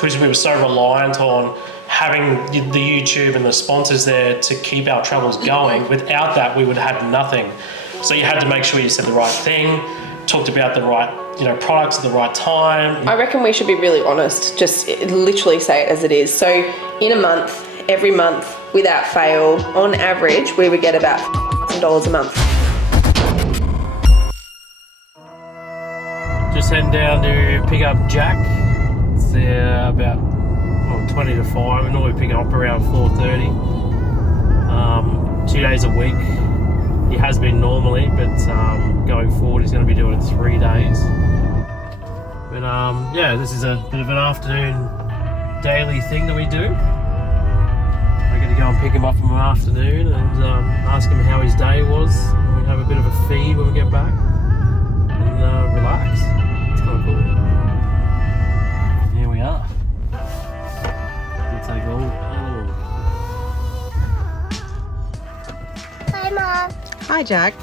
because we were so reliant on having the YouTube and the sponsors there to keep our travels going. Without that, we would have nothing. So you had to make sure you said the right thing, talked about the right, products at the right time. I reckon we should be really honest, just literally say it as it is. So in a month, every month, without fail, on average, we would get about $1,000 a month. Just heading down to pick up Jack. It's about 20 to 5. We normally pick him up around 4:30. 2 days a week. He has been normally, but going forward he's going to be doing it 3 days. But yeah, this is a bit of an afternoon daily thing that we do. I get to go and pick him up in the afternoon and ask him how his day was. We have a bit of a feed when we get back and relax. It's kind of cool. And here we are. It's like, oh. Hi, Mom. Hi, Jack.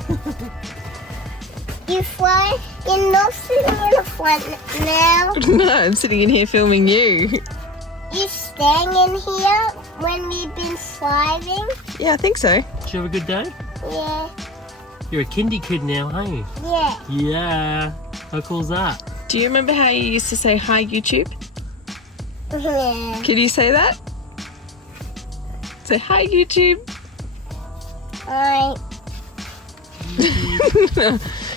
You fly? You're not sitting in the front now. No, I'm sitting in here filming you. You staying in here when we've been sliding? Yeah, I think so. Did you have a good day? Yeah. You're a kindy kid now, aren't you? Yeah. Yeah. How cool is that? Do you remember how you used to say hi, YouTube? Yeah. Can you say that? Say hi, YouTube. Hi.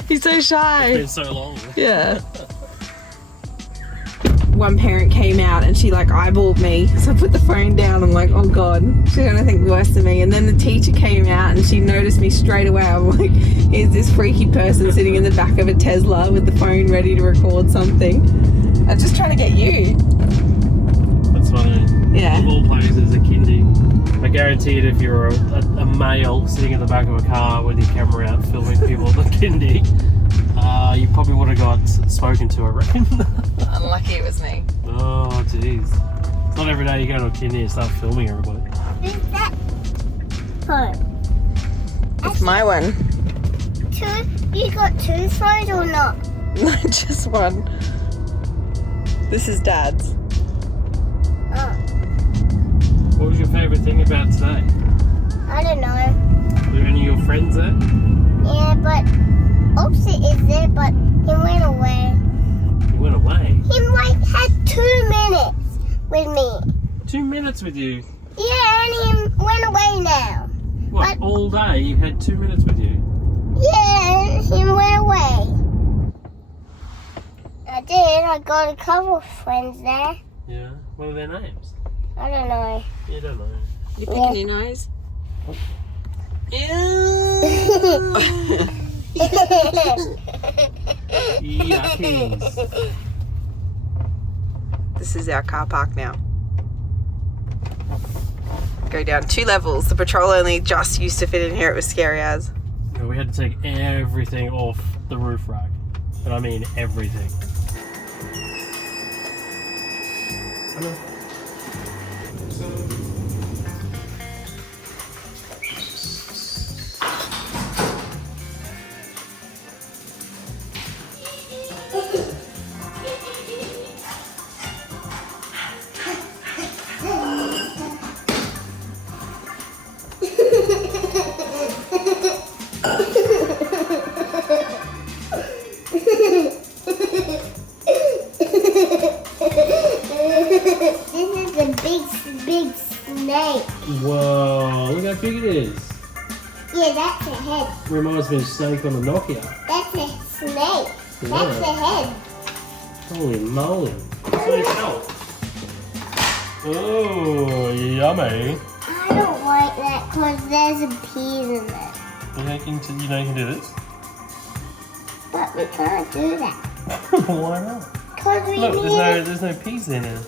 He's so shy. It's been so long. Yeah. One parent came out and she eyeballed me, so I put the phone down. I'm like, oh god, she's gonna think worse of me. And then the teacher came out and she noticed me straight away. I'm like, here's this freaky person sitting in the back of a Tesla with the phone ready to record something. I'm just trying to get you. That's funny. Yeah. Of all places, a kindy. I guarantee it, if you're a male sitting in the back of a car with your camera out filming people at the kindy, you probably would have got spoken to, I reckon. Unlucky it was me. Oh, jeez. It's not every day you go to a kindy and start filming everybody. Is that phone? It's my one. Two? You got two phones or not? No, just one. This is Dad's. Oh, What was your favourite thing about today? I don't know. Were there any of your friends there? Yeah, but Opposite is there, but he went away. He went away? He had 2 minutes with me. 2 minutes with you? Yeah, and he went away now. What, But- all day you had 2 minutes with you? Yeah, and he went away. I did. I got a couple of friends there. Yeah. What are their names? I don't know. You don't know. You picking your nose? Yuckies. This is our car park now. Go down 2 levels. The patrol only just used to fit in here. It was scary as. Yeah, we had to take everything off the roof rack. And I mean everything. Hello. This is a big snake. Whoa, look how big it is. Yeah, that's a head. Reminds me of Snake on the Nokia. That's a snake. Yeah. That's a head. Holy moly. What's in your shell? Oh, yummy. I don't like that because there's a peas in there. You know you can do this? But we can't do that. Why not? Because we Look, need... there's no peas there now.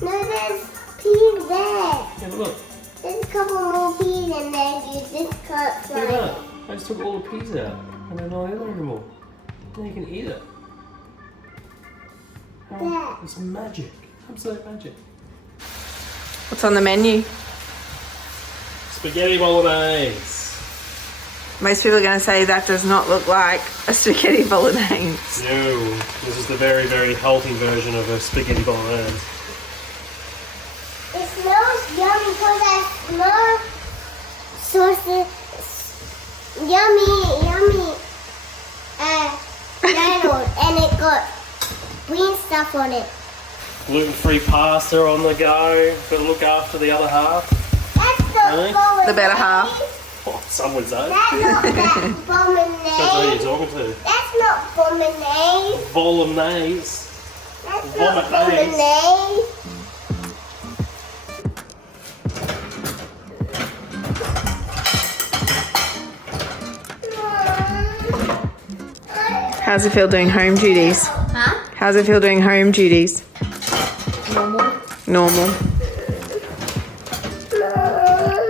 No, there's peas there. Yeah, look. There's a couple more peas in there. You just can't Look find at it. that. I just took all the peas out. And they're not in there anymore. Now you can eat it. Yeah. It's magic. Absolute magic. What's on the menu? Spaghetti bolognese. Most people are going to say that does not look like a spaghetti bolognese. No, this is the very, very healthy version of a spaghetti bolognese. Yummy, because I smell sauces. Yummy. Donald, and it got green stuff on it. Gluten-free pasta on the go. Got to look after the other half. That's not Really? bolognese. The better half. Oh, some would say. That's not that That's who bolognese. you're talking to. That's not bolognese. Bolognese. That's not Bolognese. bolognese. How's it feel doing home duties? Huh? How's it feel doing home duties? Normal.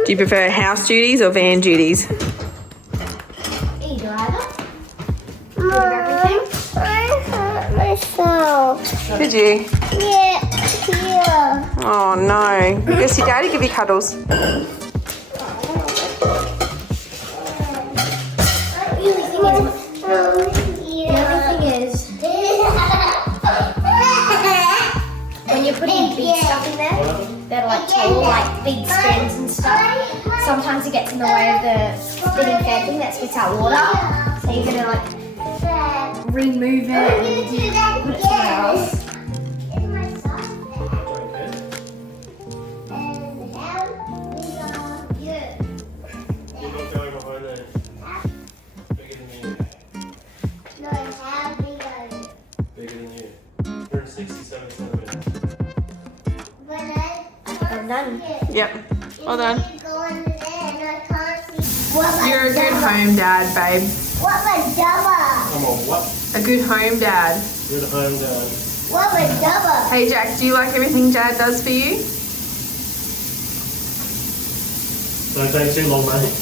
Do you prefer house duties or van duties? Either. Everything? I hurt myself. Did you? Yeah, here. Oh no. Guess your daddy give you cuddles. When you're putting big stuff in there, they're like tall, like big stems and stuff. Sometimes it gets in the way of the spinning fan thing that spits out water. So you're gonna like remove it and put it somewhere else. You're not going behind there. Bigger than you. Bigger than you. 167 centimeters. I'm done. Yep. Well done. What You're a good home dad, babe. What was double? Come on, what? A good home dad. You're the home dad. What was double? Hey Jack, do you like everything Dad does for you? Don't take too long, mate.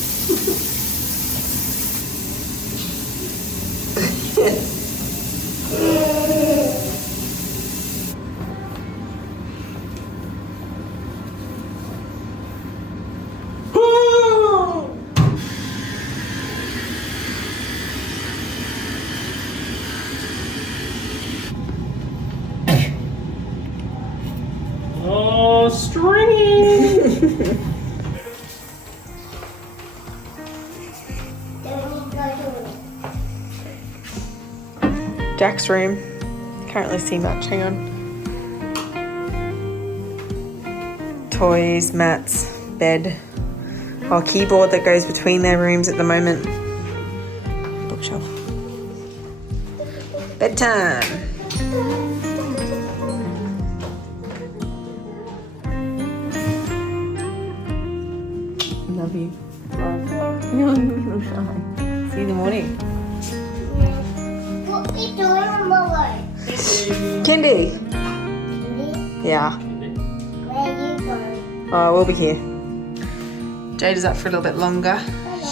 Oh, stringy! Jack's room. Can't really see much. Hang on. Toys, mats, bed. Oh, keyboard that goes between their rooms at the moment. Bookshelf. Bedtime. Love you. You're a little shy. See you in the morning. What are you doing on my way? Kendi. Yeah. Where are you going? Oh, we'll be here. Jade is up for a little bit longer.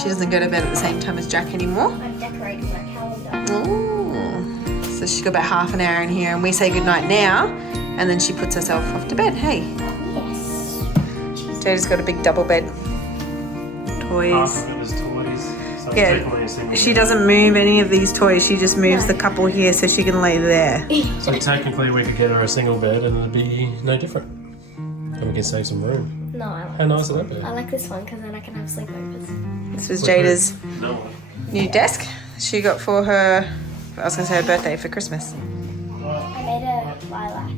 She doesn't go to bed at the same time as Jack anymore. I've decorated my calendar. Oh. So she's got about half an hour in here and we say goodnight now and then she puts herself off to bed. Hey. Yes. Jade has got a big double bed. Half Toys. of it is toys. So Yeah, definitely a single she bed. doesn't move any of these toys. She just moves the couple here so she can lay there. So technically we could get her a single bed and it'd be no different. And we can save some room. No, I How nice is that bed? like this one because then I can have sleepovers. This was Jada's No one. new desk she got for her, I was going to say her birthday, for Christmas. I made a lilac.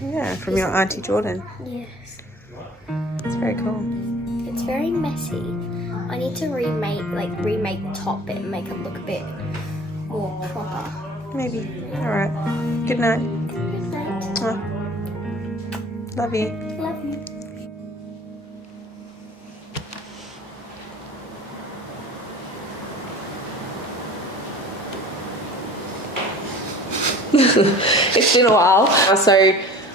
Yeah, from your Auntie Jordan. Yes. It's very cool. It's very messy. I need to remake the top bit and make it look a bit more proper. Maybe. Alright. Good night. Good night. Mwah. Love you. Love you. It's been a while. So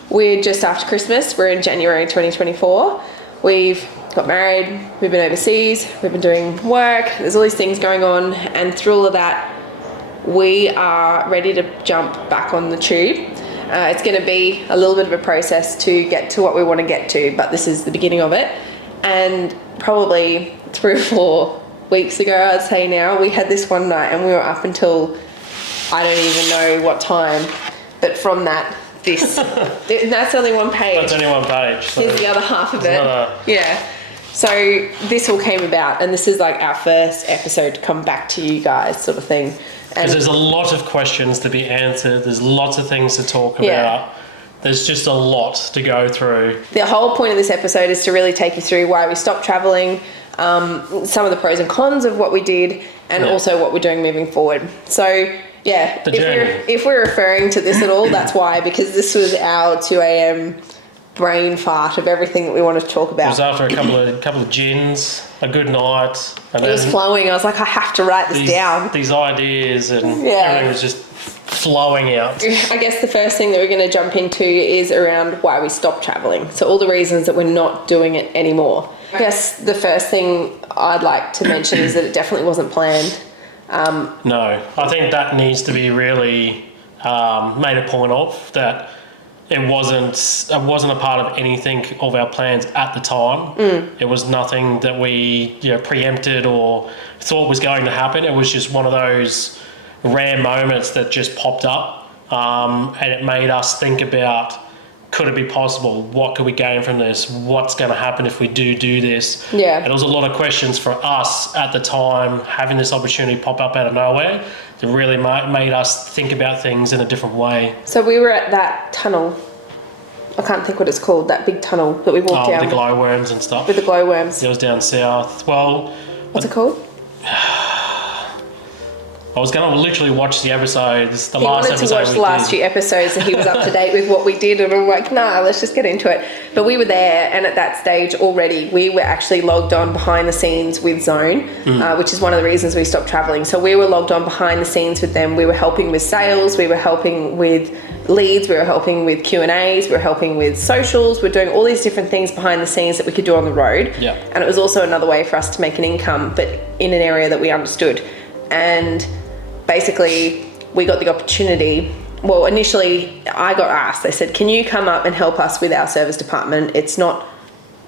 we're just after Christmas. We're in January 2024. We've got married, we've been overseas, we've been doing work. There's all these things going on, and through all of that, we are ready to jump back on the tube. It's going to be a little bit of a process to get to what we want to get to, but this is the beginning of it. And probably 3 or 4 weeks ago, I'd say now, we had this one night and we were up until I don't even know what time. But from that this. That's only one page. That's only one page. So Here's the other half of it. another- Yeah. So this all came about, and this is like our first episode to come back to you guys, sort of thing. Because And there's a lot of questions to be answered. There's lots of things to talk about. Yeah. There's just a lot to go through. the whole point of this episode is to really take you through why we stopped traveling, some of the pros and cons of what we did, and Yeah. also what we're doing moving forward. So yeah, The journey. if we're referring to this at all, that's why, because this was our 2 a.m. brain fart of everything that we wanted to talk It about. was after a couple of gins, a good night, and It was then flowing. I was like, I have to write this down. these ideas, and Yeah. everything was just flowing out. I guess the first thing that we're going to jump into is around why we stopped traveling. So all the reasons that we're not doing it anymore. I guess the first thing I'd like to mention is that it definitely wasn't planned. No, I think that needs to be really made a point of, that it wasn't a part of anything of our plans at the time. It was nothing that we preempted or thought was going to happen. It was just one of those rare moments that just popped up, and it made us think about, could it be possible? What could we gain from this? What's going to happen if we do this? Yeah. And there was a lot of questions for us at the time, having this opportunity pop up out of nowhere. It really made us think about things in a different way. So we were at that tunnel. I can't think what it's called, that big tunnel that we walked down The glowworms and stuff. with the glowworms. It was down south. Well, What's it called? I was going to literally watch the episodes, the He last wanted to episode watch we the last did. few episodes so he was up to date with what we did, and I'm like, nah, let's just get into it. But we were there, and at that stage already we were actually logged on behind the scenes with Zone, which is one of the reasons we stopped traveling. So we were logged on behind the scenes with them. We were helping with sales, we were helping with leads, we were helping with Q&As, we were helping with socials, we're doing all these different things behind the scenes that we could do on the road. Yeah. And it was also another way for us to make an income, but in an area that we understood. And basically we got the opportunity. Well, initially I got asked, they said, can you come up and help us with our service department? It's not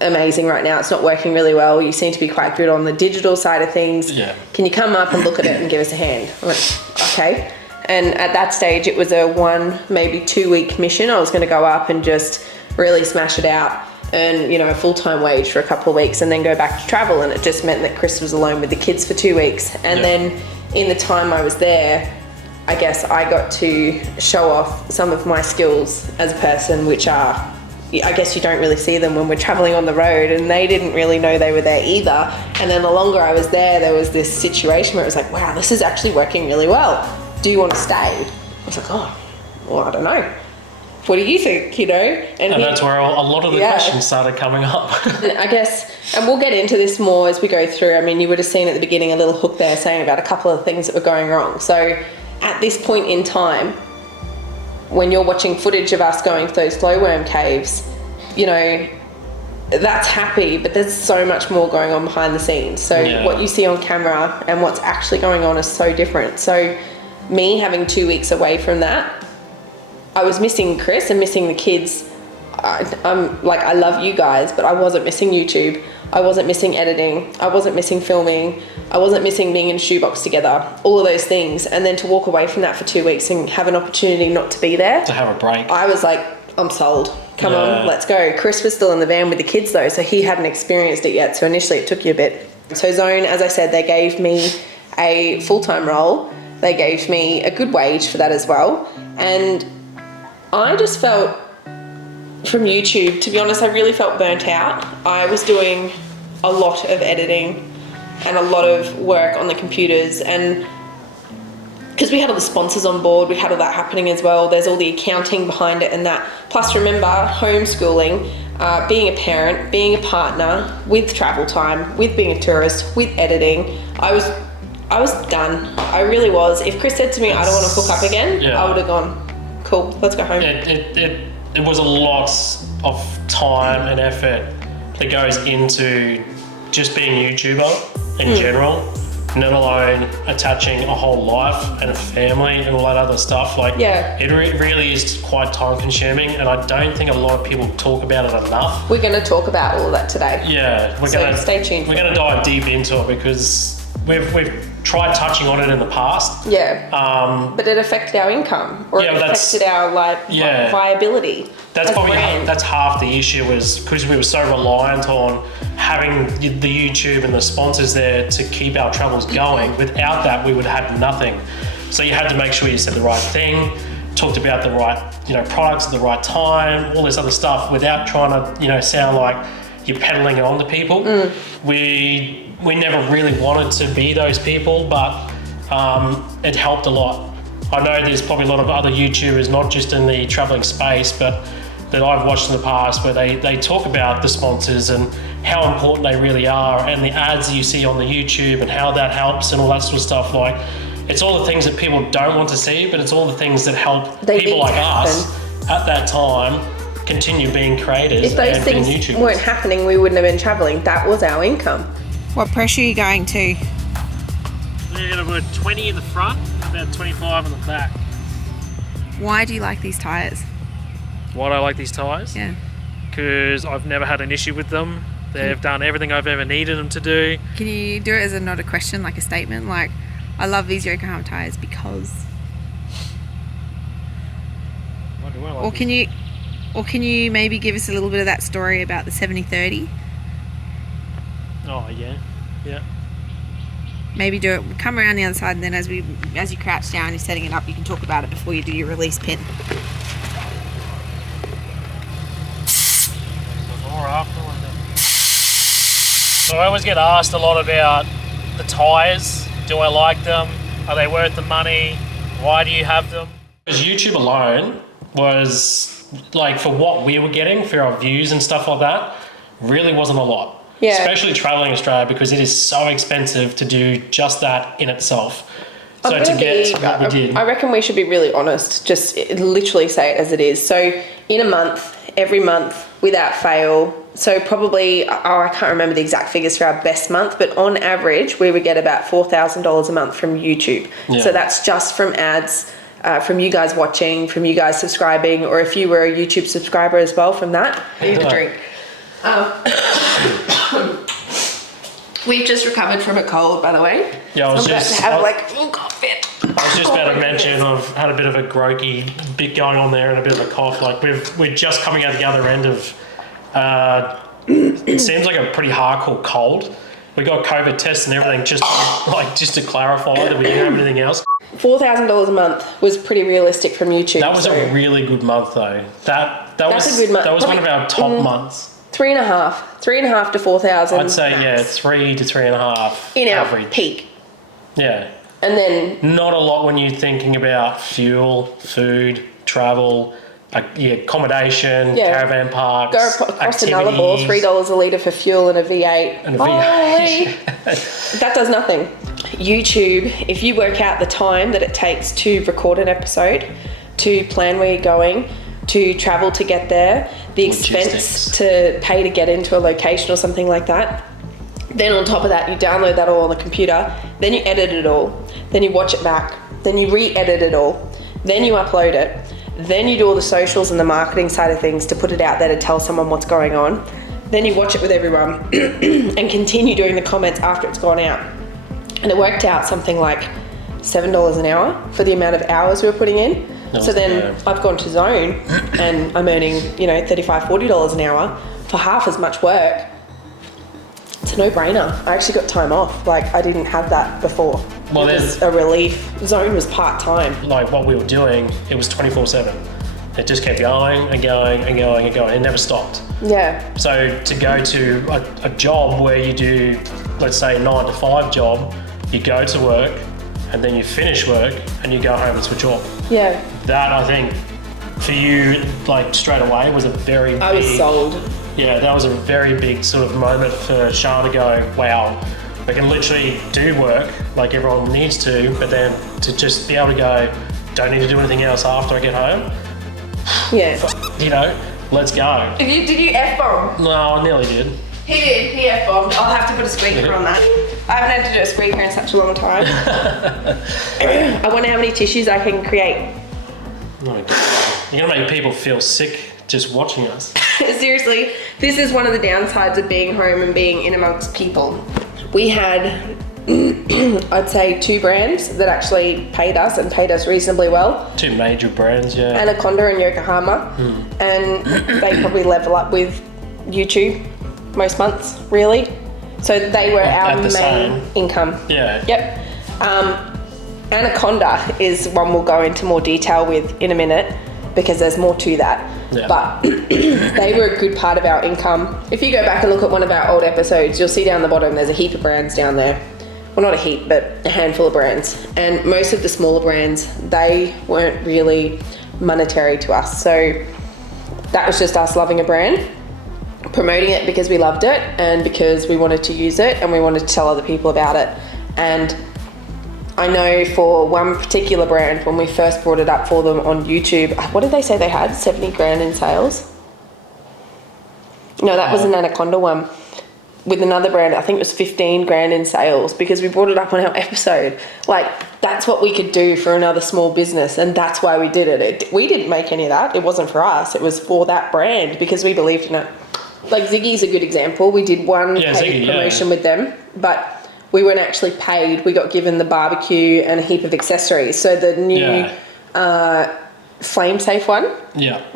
amazing right now, it's not working really well, you seem to be quite good on the digital side of things. Yeah. Can you come up and look at it and give us a hand? I went, okay. And at that stage it was a 1, maybe 2 week mission. I was going to go up and just really smash it out, earn a full-time wage for a couple of weeks, and then go back to travel. And it just meant that Chris was alone with the kids for 2 weeks. And then in the time I was there, I guess I got to show off some of my skills as a person, which are, I guess you don't really see them when we're traveling on the road, and they didn't really know they were there either. And then the longer I was there was this situation where it was like, wow, this is actually working really well. Do you want to stay? I was like, oh, well, I don't know. What do you think, And that's where a lot of the Yeah. questions started coming up. I guess, and we'll get into this more as we go through. I mean, you would have seen at the beginning a little hook there saying about a couple of things that were going wrong. So at this point in time, when you're watching footage of us going to those glowworm caves, that's happy, but there's so much more going on behind the scenes. So what you see on camera and what's actually going on is so different. So me having 2 weeks away from that, I was missing Chris and missing the kids. I'm like, I love you guys, but I wasn't missing YouTube. I wasn't missing editing. I wasn't missing filming. I wasn't missing being in a shoebox together. All of those things. And then to walk away from that for 2 weeks and have an opportunity not to be there. To have a break. I was like, I'm sold. Come on, let's go. Chris was still in the van with the kids though, so he hadn't experienced it yet. So initially it took you a bit. So Zone, as I said, they gave me a full-time role. They gave me a good wage for that as well. And I just felt, from YouTube, to be honest, I really felt burnt out. I was doing a lot of editing and a lot of work on the computers, and because we had all the sponsors on board, we had all that happening as well. There's all the accounting behind it and that. Plus remember, homeschooling, being a parent, being a partner, with travel time, with being a tourist, with editing. I was done. I really was. If Chris said to me, I don't want to hook up again, I would have gone, cool, let's go home. It was a lot of time and effort that goes into just being a YouTuber in general, let alone attaching a whole life and a family and all that other stuff. It really is quite time consuming, and I don't think a lot of people talk about it enough. We're going to talk about all of that today. Yeah, So stay tuned. We're going to dive deep into it because we've tried touching on it in the past. Yeah. But it affected our income, or Yeah, it affected our viability. That's as a probably brand. that's half the issue, was because we were so reliant on having the YouTube and the sponsors there to keep our travels going. Without that, we would have nothing. So you had to make sure you said the right thing, talked about the right, products at the right time, all this other stuff, without trying to, sound like you're peddling it on to people. We never really wanted to be those people, but it helped a lot. I know there's probably a lot of other YouTubers, not just in the traveling space, but that I've watched in the past, where they talk about the sponsors and how important they really are, and the ads that you see on the YouTube and how that helps and all that sort of stuff. Like, it's all the things that people don't want to see, but it's all the things that help people like us at that time continue being creators. If those and being things YouTubers. weren't happening, we wouldn't have been traveling. That was our income. What pressure are you going to? We're going to put 20 in the front, about 25 in the back. Why do you like these tyres? Why do I like these tyres? Yeah. Because I've never had an issue with them. They've done everything I've ever needed them to do. Can you do it as not a question, like a statement? Like, I love these Yokohama tyres because... Why do I like Or can you maybe give us a little bit of that story about the 70-30? Oh, yeah. Yeah. Maybe do it, come around the other side, and then as you crouch down, you're setting it up, you can talk about it before you do your release pin. So I always get asked a lot about the tyres. Do I like them? Are they worth the money? Why do you have them? Because YouTube alone was, like, for what we were getting, for our views and stuff like that, really wasn't a lot. Yeah. Especially traveling Australia, because it is so expensive to do just that in itself. So to get what we did. I reckon we should be really honest, just literally say it as it is. So in a month, every month, without fail, so probably, I can't remember the exact figures for our best month, but on average, we would get about $4,000 a month from YouTube. Yeah. So that's just from ads, from you guys watching, from you guys subscribing, or if you were a YouTube subscriber as well from that. I need a drink. We've just recovered from a cold, by the way. Yeah, I was I'm just about to have cough fit. I was just about to mention I've had a bit of a groggy bit going on there and a bit of a cough. Like we're just coming out the other end of it seems like a pretty hardcore cold. We got COVID tests and everything, just to clarify that we didn't have anything else. $4,000 a month was pretty realistic from YouTube. That was a really good month though. That's a good month. That was Probably, one of our top months. 3.5 to 4,000. I'd say max. 3 to 3.5 in our average. peak. Yeah. And then Not a lot when you're thinking about fuel, food, travel, accommodation, caravan parks, go across to Nullarbor, $3 a litre for fuel and a V8. And a V8. Holy! That does nothing. YouTube, if you work out the time that it takes to record an episode, to plan where you're going, to travel to get there, the expense to pay to get into a location or something like that, then on top of that, you download that all on the computer, then you edit it all, then you watch it back, then you re-edit it all, then you upload it, then you do all the socials and the marketing side of things to put it out there to tell someone what's going on, then you watch it with everyone and continue doing the comments after it's gone out. And it worked out something like $7 an hour for the amount of hours we were putting in. So then I've gone to Zone and I'm earning, $35, $40 an hour for half as much work. It's a no-brainer. I actually got time off. Like, I didn't have that before. Well, it was a relief. Zone was part-time. Like what we were doing, it was 24/7. It just kept going and going and going and going. It never stopped. Yeah. So to go to a job where you do, let's say, a 9 to 5 job, you go to work and then you finish work and you go home and switch off. Yeah. That, I think, for you, like, straight away was a very big... I was sold. Yeah, that was a very big sort of moment for Shah to go, wow, we can literally do work like everyone needs to, but then to just be able to go, don't need to do anything else after I get home. Yeah. Let's go. Did you F-bomb? No, I nearly did. He did. He F-bombed. I'll have to put a squeaker on that. I haven't had to do a squeaker in such a long time. I wonder how many tissues I can create. Oh, you're going to make people feel sick just watching us. Seriously, this is one of the downsides of being home and being in amongst people. We had I'd say 2 brands that actually paid us and paid us reasonably well. 2 major brands, yeah. Anaconda and Yokohama. And they probably level up with YouTube most months, really. So they were our main income. Yeah. Yep. Anaconda is one we'll go into more detail with in a minute because there's more to that. Yeah. But they were a good part of our income. If you go back and look at one of our old episodes, you'll see down the bottom there's a heap of brands down there. Well, not a heap, but a handful of brands. And most of the smaller brands, they weren't really monetary to us. So that was just us loving a brand, promoting it because we loved it and because we wanted to use it and we wanted to tell other people about it. And I know for one particular brand, when we first brought it up for them on YouTube, what did they say they had? 70 grand in sales? No, that was an Anaconda one. With another brand, I think it was 15 grand in sales because we brought it up on our episode. Like, that's what we could do for another small business, and that's why we did it. We didn't make any of that. It wasn't for us. It was for that brand because we believed in it. Like, Ziggy's a good example. We did one paid promotion with them, but we weren't actually paid. We got given the barbecue and a heap of accessories. So the new flame safe one,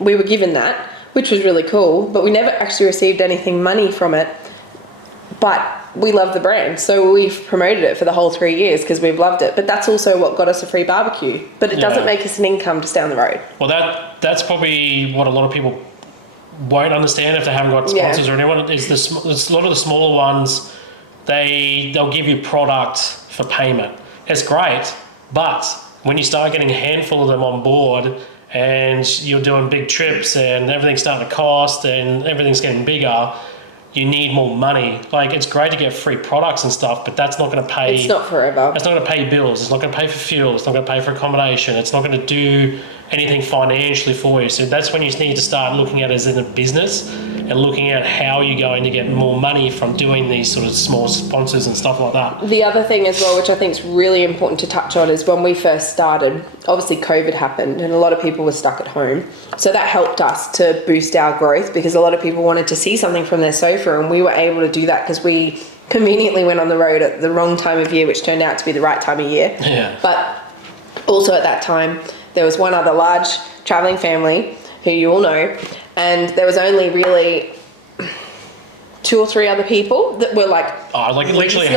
we were given that, which was really cool, but we never actually received anything money from it. But we love the brand, so we've promoted it for the whole 3 years because we've loved it. But that's also what got us a free barbecue. But it doesn't make us an income just down the road. Well, that's probably what a lot of people won't understand if they haven't got sponsors or anyone. Is a lot of the smaller ones, they'll give you product for payment. It's great, but when you start getting a handful of them on board and you're doing big trips and everything's starting to cost and everything's getting bigger, you need more money. Like, it's great to get free products and stuff, but that's not going to pay. It's not forever. It's not going to pay bills. It's not going to pay for fuel. It's not going to pay for accommodation. It's not going to do anything financially for you. So that's when you need to start looking at it as in a business and looking at how you're going to get more money from doing these sort of small sponsors and stuff like that. The other thing as well, which I think is really important to touch on, is when we first started, obviously COVID happened and a lot of people were stuck at home. So that helped us to boost our growth because a lot of people wanted to see something from their sofa, and we were able to do that because we conveniently went on the road at the wrong time of year, which turned out to be the right time of year. Yeah. But also at that time, there was one other large travelling family who you all know, and there was only really 2 or 3 other people that were like literally a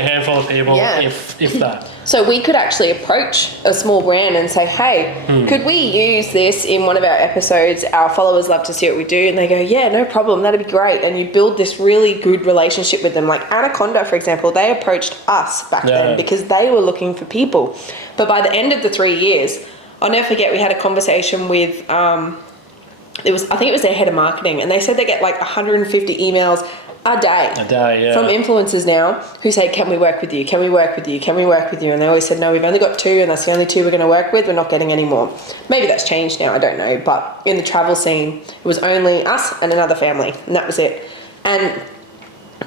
handful of people, if that. So we could actually approach a small brand and say, hey, could we use this in one of our episodes? Our followers love to see what we do. And they go, yeah, no problem, that'd be great. And you build this really good relationship with them. Like Anaconda, for example, they approached us back then because they were looking for people. But by the end of the 3 years, I'll never forget, we had a conversation with I think it was their head of marketing, and they said they get like 150 emails a day from influencers now who say, can we work with you? Can we work with you? Can we work with you? And they always said, no, we've only got 2 and that's the only 2 we're going to work with. We're not getting any more. Maybe that's changed now, I don't know. But in the travel scene, it was only us and another family, and that was it. And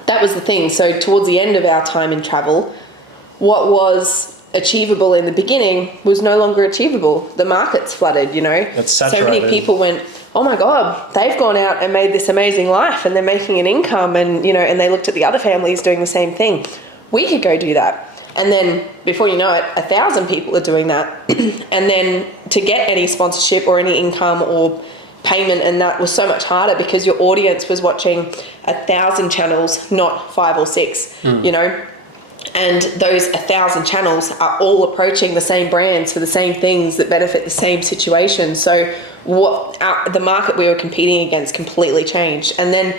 that was the thing. So towards the end of our time in travel, what was achievable in the beginning was no longer achievable. The market's flooded, you know. It's saturated. So many people went, oh my God, they've gone out and made this amazing life and they're making an income, and, you know, and they looked at the other families doing the same thing. We could go do that. And then before you know it, 1,000 people are doing that. And then to get any sponsorship or any income or payment, and that was so much harder because your audience was watching 1,000 channels, not 5 or 6, you know. And those 1,000 channels are all approaching the same brands for the same things that benefit the same situation. So the market we were competing against completely changed. And then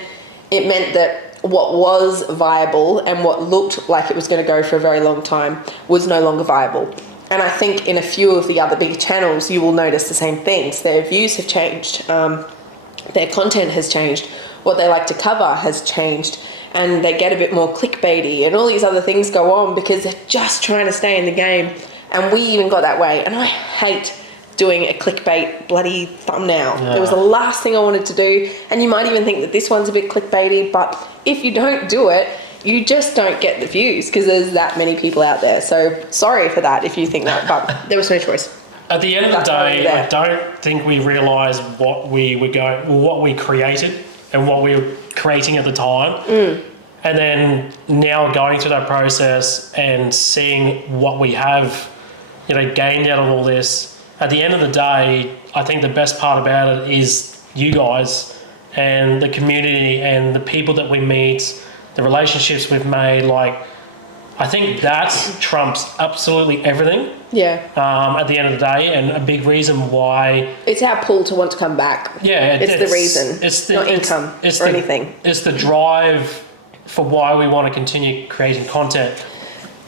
it meant that what was viable and what looked like it was going to go for a very long time was no longer viable. And I think in a few of the other big channels, you will notice the same things. Their views have changed. Their content has changed. What they like to cover has changed. And they get a bit more clickbaity and all these other things go on because they're just trying to stay in the game. And we even got that way. And I hate doing a clickbait bloody thumbnail. It was the last thing I wanted to do. And you might even think that this one's a bit clickbaity, but if you don't do it, you just don't get the views because there's that many people out there. So sorry for that if you think that, but there was no choice. At the end of the day, I don't think we realised what we created and what we were creating at the time. And then now going through that process and seeing what we have, gained out of all this. At the end of the day, I think the best part about it is you guys and the community and the people that we meet, the relationships we've made. Like, I think that trumps absolutely everything. Yeah. At the end of the day, and a big reason why It's our pull to want to come back. Yeah, it's the reason. It's not income or anything. It's the drive for why we want to continue creating content.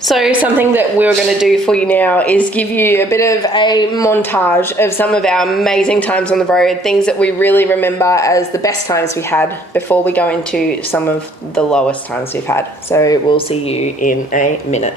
So something that we're going to do for you now is give you a bit of a montage of some of our amazing times on the road, things that we really remember as the best times we had before we go into some of the lowest times we've had. So we'll see you in a minute.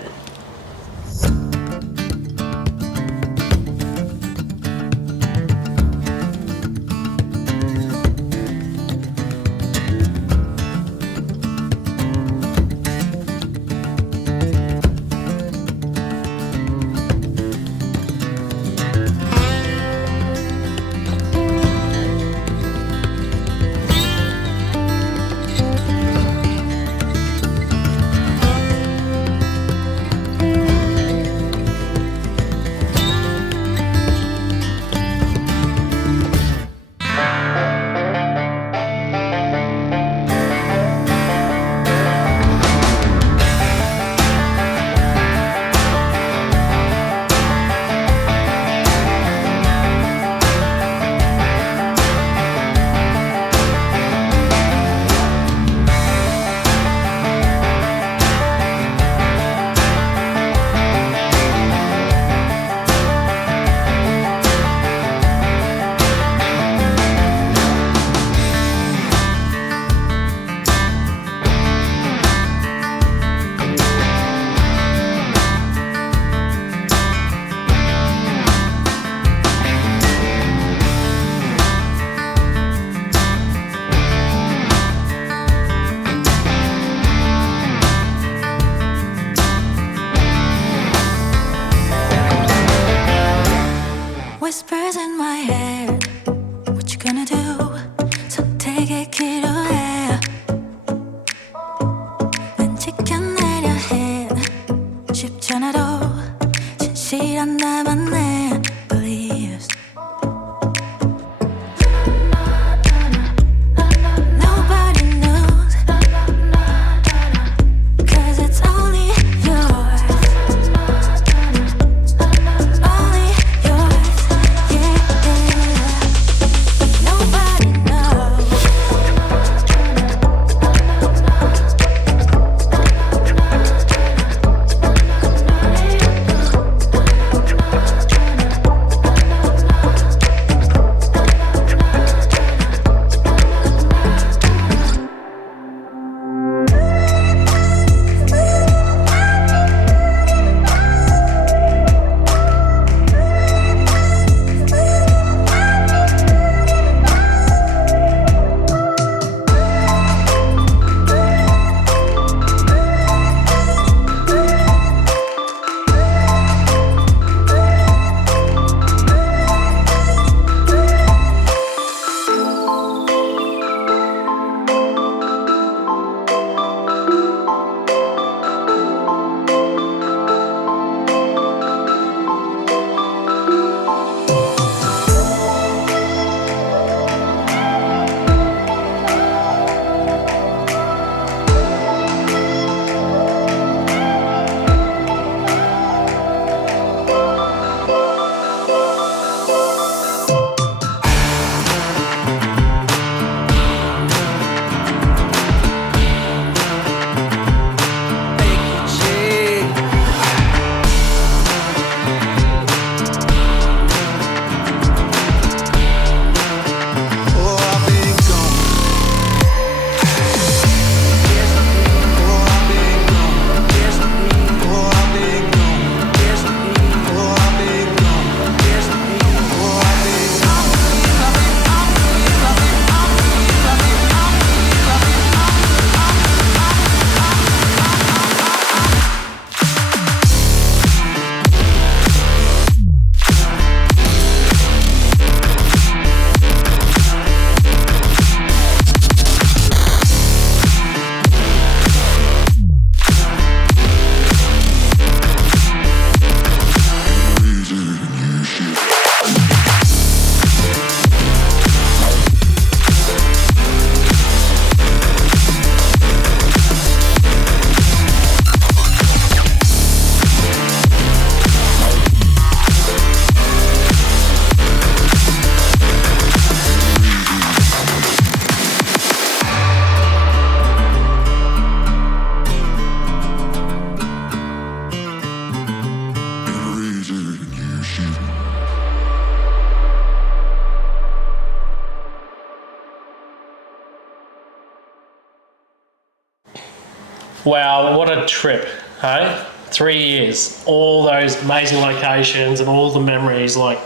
Wow, what a trip, hey? 3 years, all those amazing locations and all the memories. Like,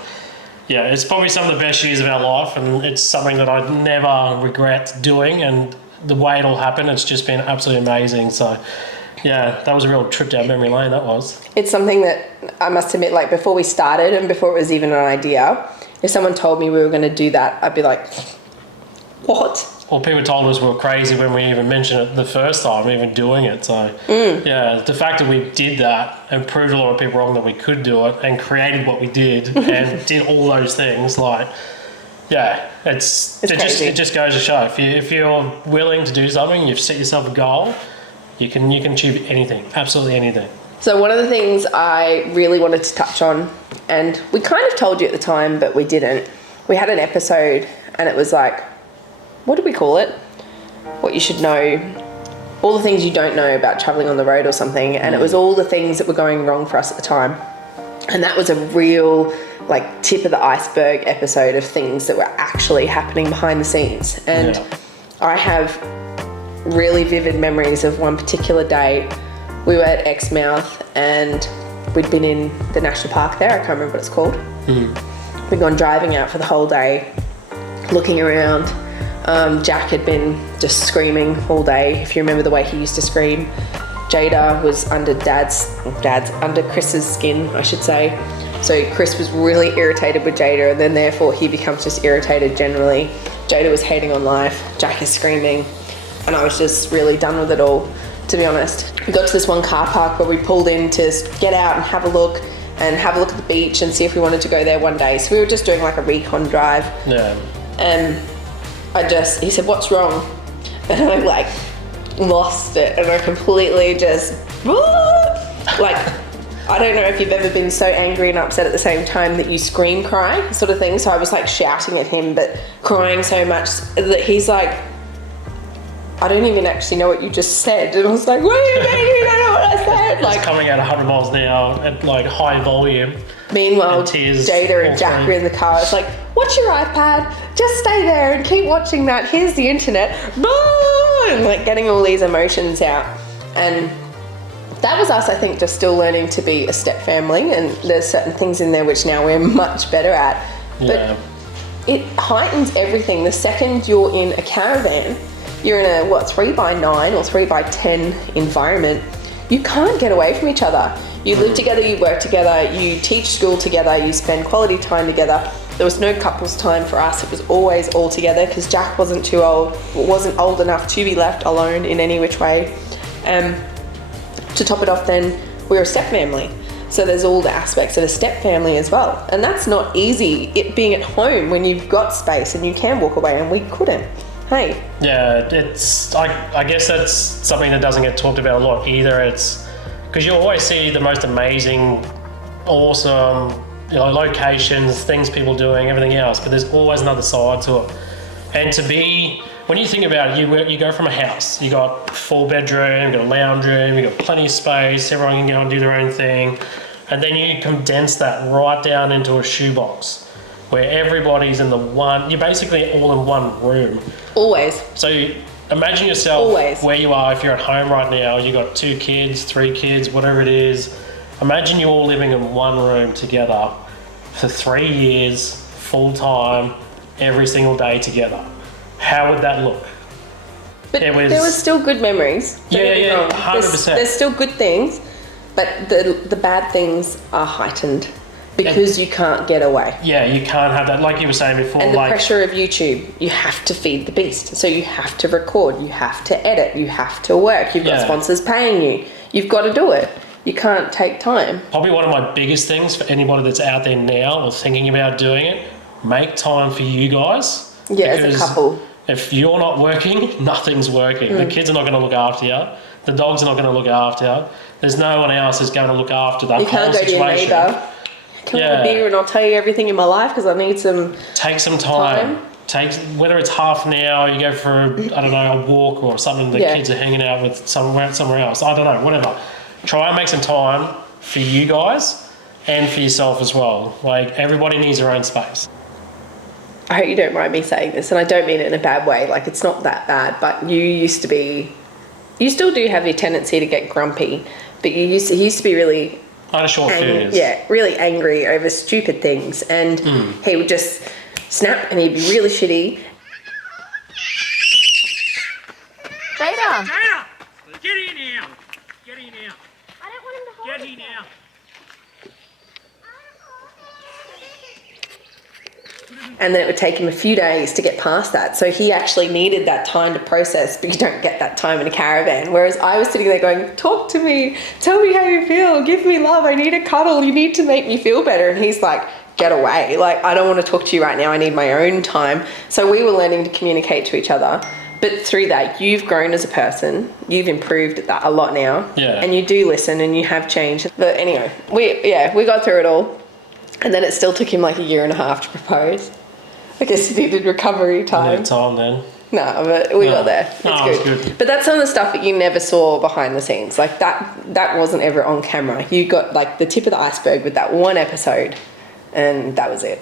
yeah, it's probably some of the best years of our life, and it's something that I'd never regret doing. And the way it all happened, it's just been absolutely amazing. So, yeah, that was a real trip down memory lane. That was. It's something that I must admit, like before we started and before it was even an idea, if someone told me we were going to do that, I'd be like, what? Well, people told us we were crazy when we even mentioned it the first time, even doing it. So, yeah, the fact that we did that and proved a lot of people wrong that we could do it and created what we did and did all those things, like, yeah, it just goes to show if you're willing to do something, you've set yourself a goal, you can achieve anything, absolutely anything. So one of the things I really wanted to touch on, and we kind of told you at the time, but we didn't. We had an episode, and it was like, what did we call it? What you should know, all the things you don't know about traveling on the road or something. And it was all the things that were going wrong for us at the time. And that was a real like tip of the iceberg episode of things that were actually happening behind the scenes. And I have really vivid memories of one particular day. We were at Exmouth and we'd been in the national park there. I can't remember what it's called. We'd gone driving out for the whole day, looking around. Jack had been just screaming all day, if you remember the way he used to scream. Jada was under under Chris's skin, I should say. So Chris was really irritated with Jada, and then therefore he becomes just irritated generally. Jada was hating on life, Jack is screaming, and I was just really done with it all, to be honest. We got to this one car park where we pulled in to get out and have a look at the beach and see if we wanted to go there one day. So we were just doing like a recon drive. He said, what's wrong? And I like lost it, and I completely just like, I don't know if you've ever been so angry and upset at the same time that you scream cry sort of thing. So I was like shouting at him but crying so much that he's like, I don't even actually know what you just said. And I was like, what do you mean you don't know what I said? Like, it's coming at 100 miles an hour at like high volume. Meanwhile, Jada and Jack were in the car. It's like, what's your iPad? Just stay there and keep watching that. Here's the internet. And like getting all these emotions out. And that was us, I think, just still learning to be a step family. And there's certain things in there which now we're much better at. Yeah. But it heightens everything. The second you're in a caravan, you're in a 3x9 or 3x10 environment, you can't get away from each other. You live together, you work together, you teach school together, you spend quality time together. There was no couples time for us. It was always all together because Jack wasn't old enough to be left alone in any which way. To top it off then, we're a step family. So there's all the aspects of a step family as well. And that's not easy, it being at home when you've got space and you can walk away, and we couldn't. Hey. Yeah, I guess that's something that doesn't get talked about a lot either. It's because you always see the most amazing, awesome, locations, things people doing, everything else, but there's always another side to it. And when you think about it, you go from a house, you got 4-bedroom, you got a lounge room, you got plenty of space, everyone can go and do their own thing, and then you condense that right down into a shoebox where everybody's you're basically all in one room. Always. So imagine yourself where you are if you're at home right now, you got 2 kids, 3 kids, whatever it is. Imagine you all living in one room together for 3 years, full time, every single day together. How would that look? But there was still good memories. Yeah, 100%. There's still good things, but the bad things are heightened because you can't get away. Yeah, you can't have that, like you were saying before. And the pressure of YouTube, you have to feed the beast. So you have to record, you have to edit, you have to work. You've got sponsors paying you. You've got to do it. You can't take time. Probably one of my biggest things for anybody that's out there now or thinking about doing it, make time for you guys. Yeah, as a couple. If you're not working, nothing's working. The kids are not going to look after you. The dogs are not going to look after you. There's no one else who's going to look after that whole situation. You can't go to your neighbour. Come have a beer and I'll tell you everything in my life because I need some Take some time. Whether it's half an hour, you go for, a walk or something, the kids are hanging out with somewhere else. I don't know, whatever. Try and make some time for you guys and for yourself as well. Like, everybody needs their own space. I hope you don't mind me saying this, and I don't mean it in a bad way. Like, it's not that bad, but you used to be You still do have your tendency to get grumpy, but he used to be really I had a short fuse. Yeah, really angry over stupid things, and he would just snap, and he'd be really shitty. Jada! Jada! Get in here! Get in here! I don't want him to hold Get in here! And then it would take him a few days to get past that. So he actually needed that time to process, but you don't get that time in a caravan. Whereas I was sitting there going, talk to me, tell me how you feel, give me love, I need a cuddle, you need to make me feel better. And he's like, get away. Like, I don't want to talk to you right now, I need my own time. So we were learning to communicate to each other. But through that, you've grown as a person, you've improved at that a lot now. Yeah. And you do listen and you have changed. But anyway, we got through it all. And then it still took him like 1.5 years to propose. I guess he needed recovery time. Time then. No, but we got there. It's it's good. good. But that's some of the stuff that you never saw behind the scenes. Like that wasn't ever on camera. You got like the tip of the iceberg with that one episode, and that was it.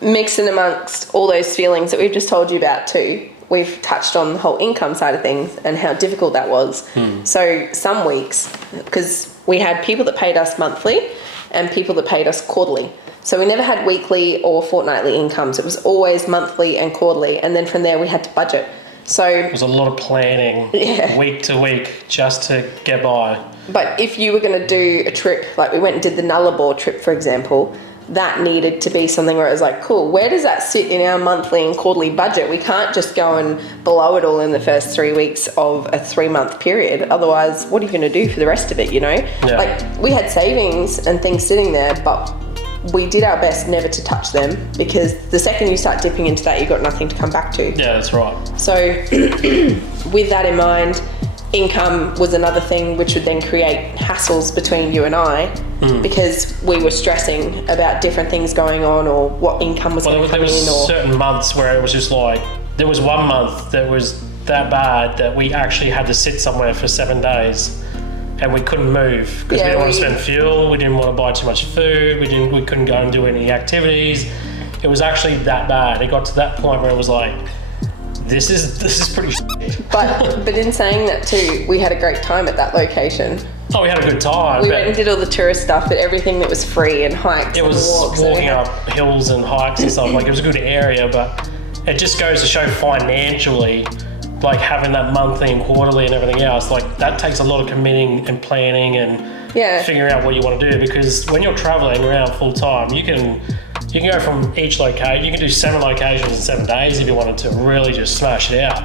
Mixed in amongst all those feelings that we've just told you about too, we've touched on the whole income side of things and how difficult that was. So some weeks, because we had people that paid us monthly and people that paid us quarterly. So we never had weekly or fortnightly incomes. It was always monthly and quarterly. And then from there we had to budget. So It was a lot of planning week to week just to get by. but if you were going to do a trip, like we went and did the Nullarbor trip, for example, that needed to be something where it was like, cool, where does that sit in our monthly and quarterly budget? We can't just go and blow it all in the first 3 weeks of a 3-month period. Otherwise, what are you going to do for the rest of it, you know? Yeah. Like, we had savings and things sitting there, but we did our best never to touch them, because the second you start dipping into that, you've got nothing to come back to. Yeah, that's right. So with that in mind, income was another thing which would then create hassles between you and I, because we were stressing about different things going on, or what income was going to come There in, was or certain months where it was just like, there was one month that was that bad that we actually had to sit somewhere for 7 days. And we couldn't move because we didn't want to spend fuel. We didn't want to buy too much food. We couldn't go and do any activities. It was actually that bad. It got to that point where it was like, this is pretty shit. but in saying that too, we had a great time at that location. Oh, we had a good time. We but went and did all the tourist stuff, but everything that was free and hikes. it was and walks walking and up hills and hikes and stuff. Like, it was a good area, but it just goes to show financially, like having that monthly and quarterly and everything else, like that takes a lot of committing and planning and figuring out what you want to do. Because when you're traveling around full time, you can go from each location. You can do 7 locations in 7 days if you wanted to really just smash it out.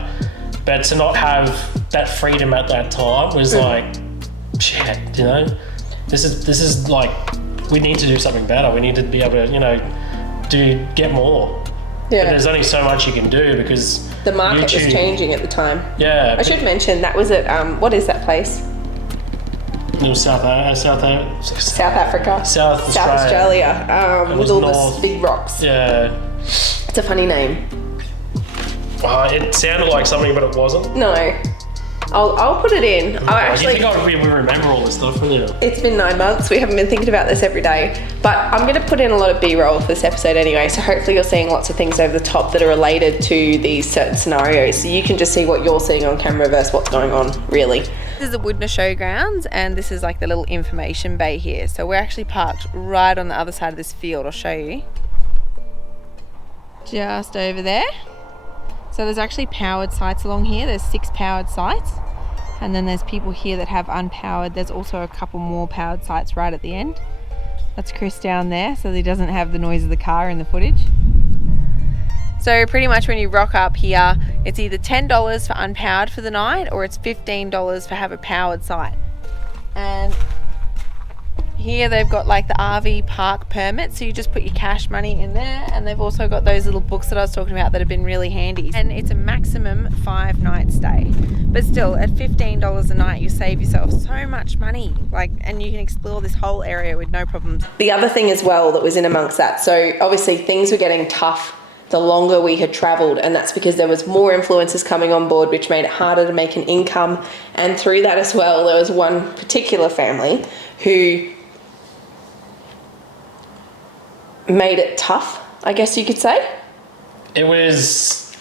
But to not have that freedom at that time was like, shit, you know, this is like, we need to do something better. We need to be able to, you know, get more. Yeah. But there's only so much you can do because the market was changing at the time. Yeah. I should mention that was at what is that place? It was South Africa. South Australia. With all north. the big rocks. Yeah. It's a funny name. It sounded like something, but it wasn't. No. I'll put it in. You think we remember all this stuff, really? It's been 9 months. We haven't been thinking about this every day. But I'm going to put in a lot of B-roll for this episode anyway. So hopefully you're seeing lots of things over the top that are related to these certain scenarios. So you can just see what you're seeing on camera versus what's going on, really. This is the Woodner Showgrounds, and this is like the little information bay here. So we're actually parked right on the other side of this field. I'll show you. Just over there. So there's actually powered sites along here. There's 6 powered sites. And then there's people here that have unpowered. There's also a couple more powered sites right at the end. That's Chris down there, so he doesn't have the noise of the car in the footage. So pretty much when you rock up here, it's either $10 for unpowered for the night, or it's $15 for have a powered site. And here they've got like the RV park permit, so you just put your cash money in there, and they've also got those little books that I was talking about that have been really handy. And it's a maximum 5-night stay, but still at $15 a night you save yourself so much money, like, and you can explore this whole area with no problems. The other thing as well that was in amongst that, so obviously things were getting tough the longer we had travelled, and that's because there was more influencers coming on board, which made it harder to make an income. And through that as well, there was one particular family who made it tough, I guess you could say. It was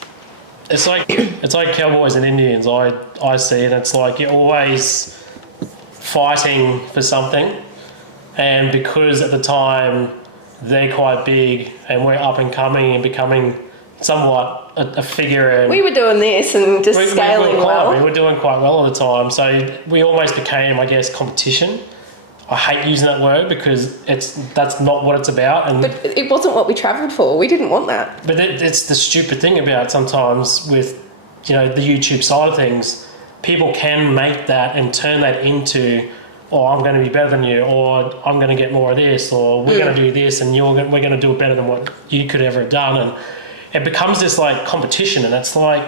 it's like cowboys and Indians. I see it. It's like you're always fighting for something, and because at the time they're quite big and we're up and coming and becoming somewhat a figure. And we were doing this and just scaling well. We were doing quite well at the time, so we almost became, I guess, competition. I hate using that word because that's not what it's about. And but it wasn't what we travelled for. We didn't want that. But it's the stupid thing about sometimes with, the YouTube side of things. People can make that and turn that into, I'm going to be better than you, or I'm going to get more of this, or we're going to do this, and we're going to do it better than what you could ever have done. And it becomes this like competition, and it's like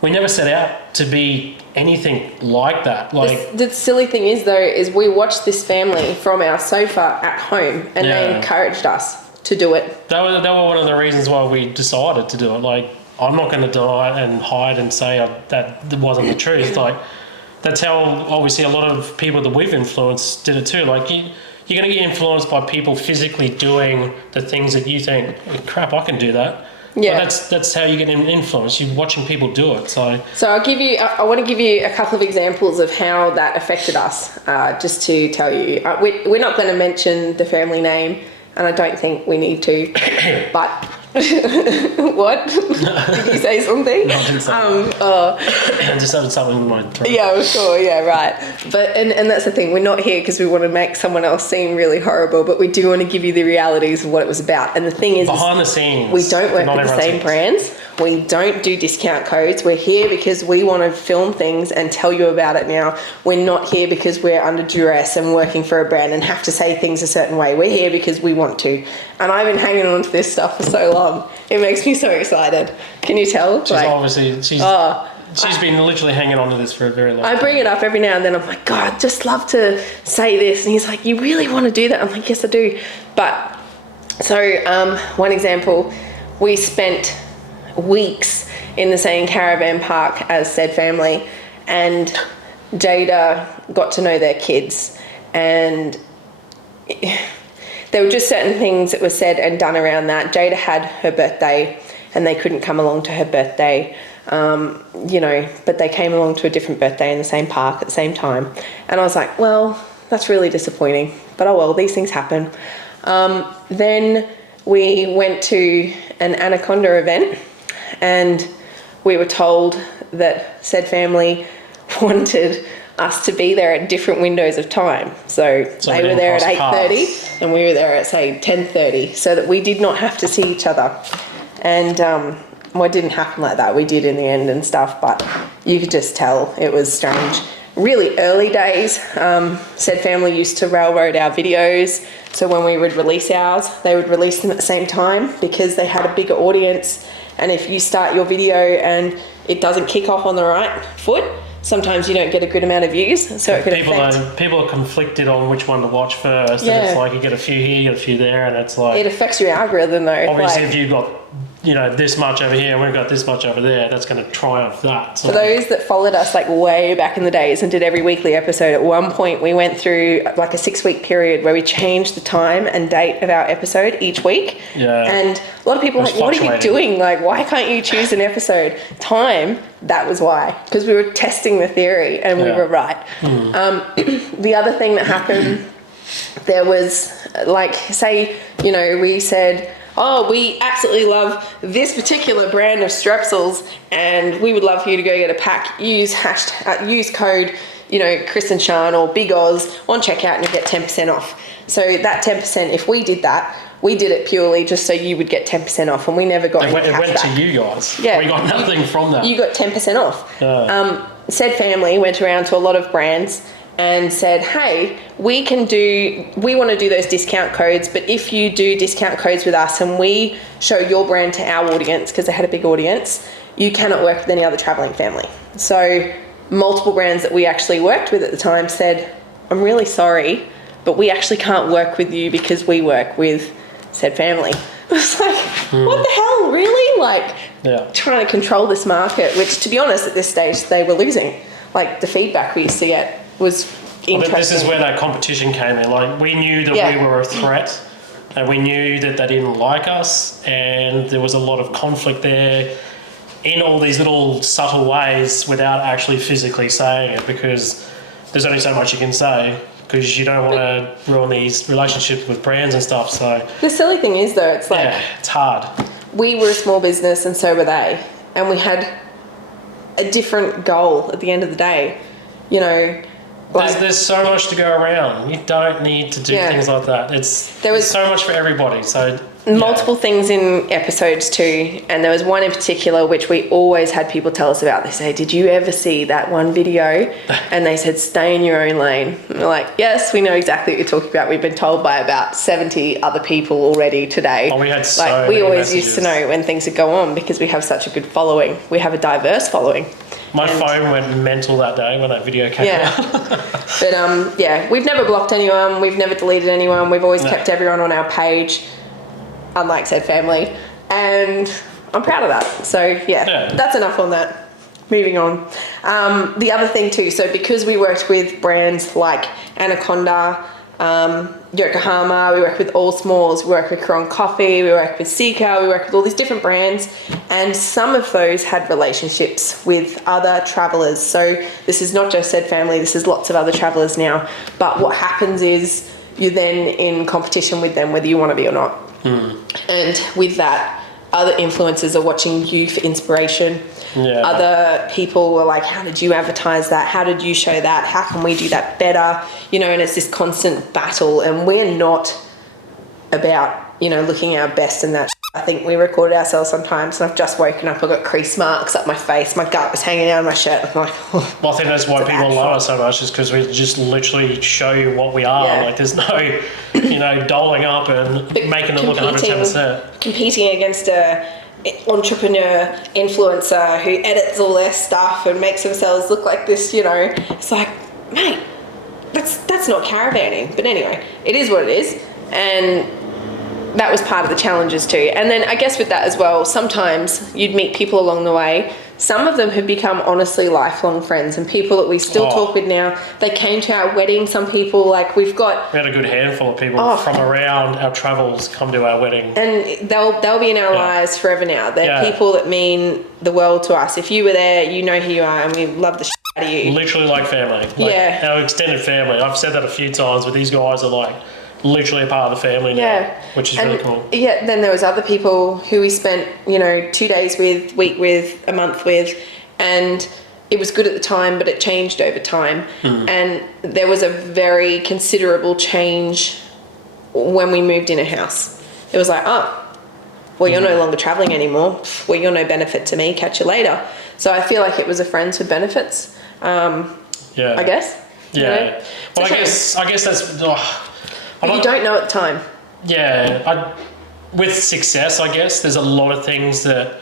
we never set out to be anything like that. Like the silly thing is we watched this family from our sofa at home, and they encouraged us to do it. They were one of the reasons why we decided to do it. Like, I'm not going to die and hide and say that wasn't the truth. Like, that's how obviously a lot of people that we've influenced did it too. Like, you're going to get influenced by people physically doing the things that you think, crap, I can do that. Yeah, but that's how you get influenced. You're watching people do it. So I want to give you a couple of examples of how that affected us. Just to tell you, we're not going to mention the family name, and I don't think we need to. But what? Did you say something? No, I didn't say I just had something in my throat. Yeah, sure. Yeah, right. But and that's the thing. We're not here because we want to make someone else seem really horrible, but we do want to give you the realities of what it was about. And the thing is, behind the scenes, we don't work with the same brands. We don't do discount codes. We're here because we want to film things and tell you about it now. We're not here because we're under duress and working for a brand and have to say things a certain way. We're here because we want to. And I've been hanging on to this stuff for so long. It makes me so excited. Can you tell? She's been literally hanging on to this for a very long time. I bring it up every now and then. I'm like, God, I'd just love to say this. And he's like, you really want to do that? I'm like, yes, I do. But so one example, we spent weeks in the same caravan park as said family, and Jada got to know their kids, and there were just certain things that were said and done around that. Jada had her birthday and they couldn't come along to her birthday, but they came along to a different birthday in the same park at the same time, and I was like, well, that's really disappointing, but oh well, these things happen. Then we went to an Anaconda event, and we were told that said family wanted us to be there at different windows of time. So they were there at 8:30 and we were there at, say, 10:30, so that we did not have to see each other. And it didn't happen like that. We did in the end and stuff, but you could just tell it was strange. Really early days, said family used to railroad our videos. So when we would release ours, they would release them at the same time because they had a bigger audience. And if you start your video and it doesn't kick off on the right foot, sometimes you don't get a good amount of views. So it could people are conflicted on which one to watch first. Yeah. And it's like you get a few here, you get a few there, and it's like... It affects your algorithm though. Obviously, if you've got, this much over here and we've got this much over there, that's going to triumph that. So. For those that followed us like way back in the days and did every weekly episode, at one point we went through like a 6-week period where we changed the time and date of our episode each week. Yeah. And a lot of people were like, what are you doing? Like, why can't you choose an episode time? That was why, because we were testing the theory and we were right. The other thing that happened, there was like, say, we said, oh, we absolutely love this particular brand of Strepsils and we would love for you to go get a pack. Use code, Chris and Sean or Big Oz on checkout and you get 10% off. So that 10%, if we did that, we did it purely just so you would get 10% off, and we never got any cashback. It went to you guys. Yeah, we got nothing from that. You got 10% off. Said family went around to a lot of brands and said, hey, we want to do those discount codes, but if you do discount codes with us and we show your brand to our audience, because they had a big audience, you cannot work with any other traveling family. So multiple brands that we actually worked with at the time said, I'm really sorry, but we actually can't work with you because we work with said family. I was like, what the hell, really? Like, trying to control this market, which, to be honest, at this stage, they were losing. Like, the feedback we used to get was interesting. This is where that competition came in. Like, we knew that we were a threat, and we knew that they didn't like us, and there was a lot of conflict there. in all these little subtle ways without actually physically saying it, because there's only so much you can say, because you don't want to ruin these relationships with brands and stuff. So The silly thing is, though, it's like, yeah, it's hard. we were a small business and so were they, and we had a different goal at the end of the day, you know. Like, There's so much to go around. You don't need to do things like that. There was so much for everybody. So multiple things in episodes too, and there was one in particular which we always had people tell us about. They say, did you ever see that one video? And they said, stay in your own lane. And we're like, yes, we know exactly what you're talking about. We've been told by about 70 other people already today. Oh, we had so like, we many always messages. used to know when things would go on because we have such a good following. We have a diverse following. My phone went mental that day when that video came out. But we've never blocked anyone. We've never deleted anyone. We've always kept everyone on our page, unlike said family. And I'm proud of that. So, that's enough on that. Moving on. The other thing too, so because we worked with brands like Anaconda, Yokohama, we work with All Smalls, we work with Karon Coffee, we work with Seeker, we work with all these different brands, and some of those had relationships with other travellers. So this is not just said family, this is lots of other travellers now. But what happens is you're then in competition with them whether you want to be or not. And with that, other influencers are watching you for inspiration. Other people were like, how did you advertise that? How did you show that? How can we do that better? You know, and it's this constant battle, and we're not about, you know, looking our best in that. I think we recorded ourselves sometimes, and I've just woken up, I've got crease marks up my face, my gut was hanging out of my shirt. I'm like, well, I think that's why people love us so much, is because we just literally show you what we are. Like, there's no, you know, doling up and making it look 110%. Competing against a entrepreneur influencer who edits all their stuff and makes themselves look like this, you know, it's like, mate, that's not caravanning. But anyway, it is what it is, and that was part of the challenges too. And then I guess with that as well, sometimes you'd meet people along the way. Some of them have become honestly lifelong friends, and people that we still talk with now. They came to our wedding. Some people, like, we had a good handful of people from around our travels come to our wedding, and they'll be in our lives forever now. They're people that mean the world to us. If you were there, you know who you are, and we love the shit out of you. Literally like family. Like our extended family. I've said that a few times, but these guys are like literally a part of the family now, which is really cool. Yeah, then there was other people who we spent, you know, 2 days with, week with, a month with, and it was good at the time, but it changed over time. And there was a very considerable change when we moved in a house. It was like, well, you're no longer traveling anymore. Well, you're no benefit to me. Catch you later. So I feel like it was a friends with benefits. I guess. Yeah. You know? Well, I guess that's. But you don't know at the time. Yeah. With success, I guess, there's a lot of things that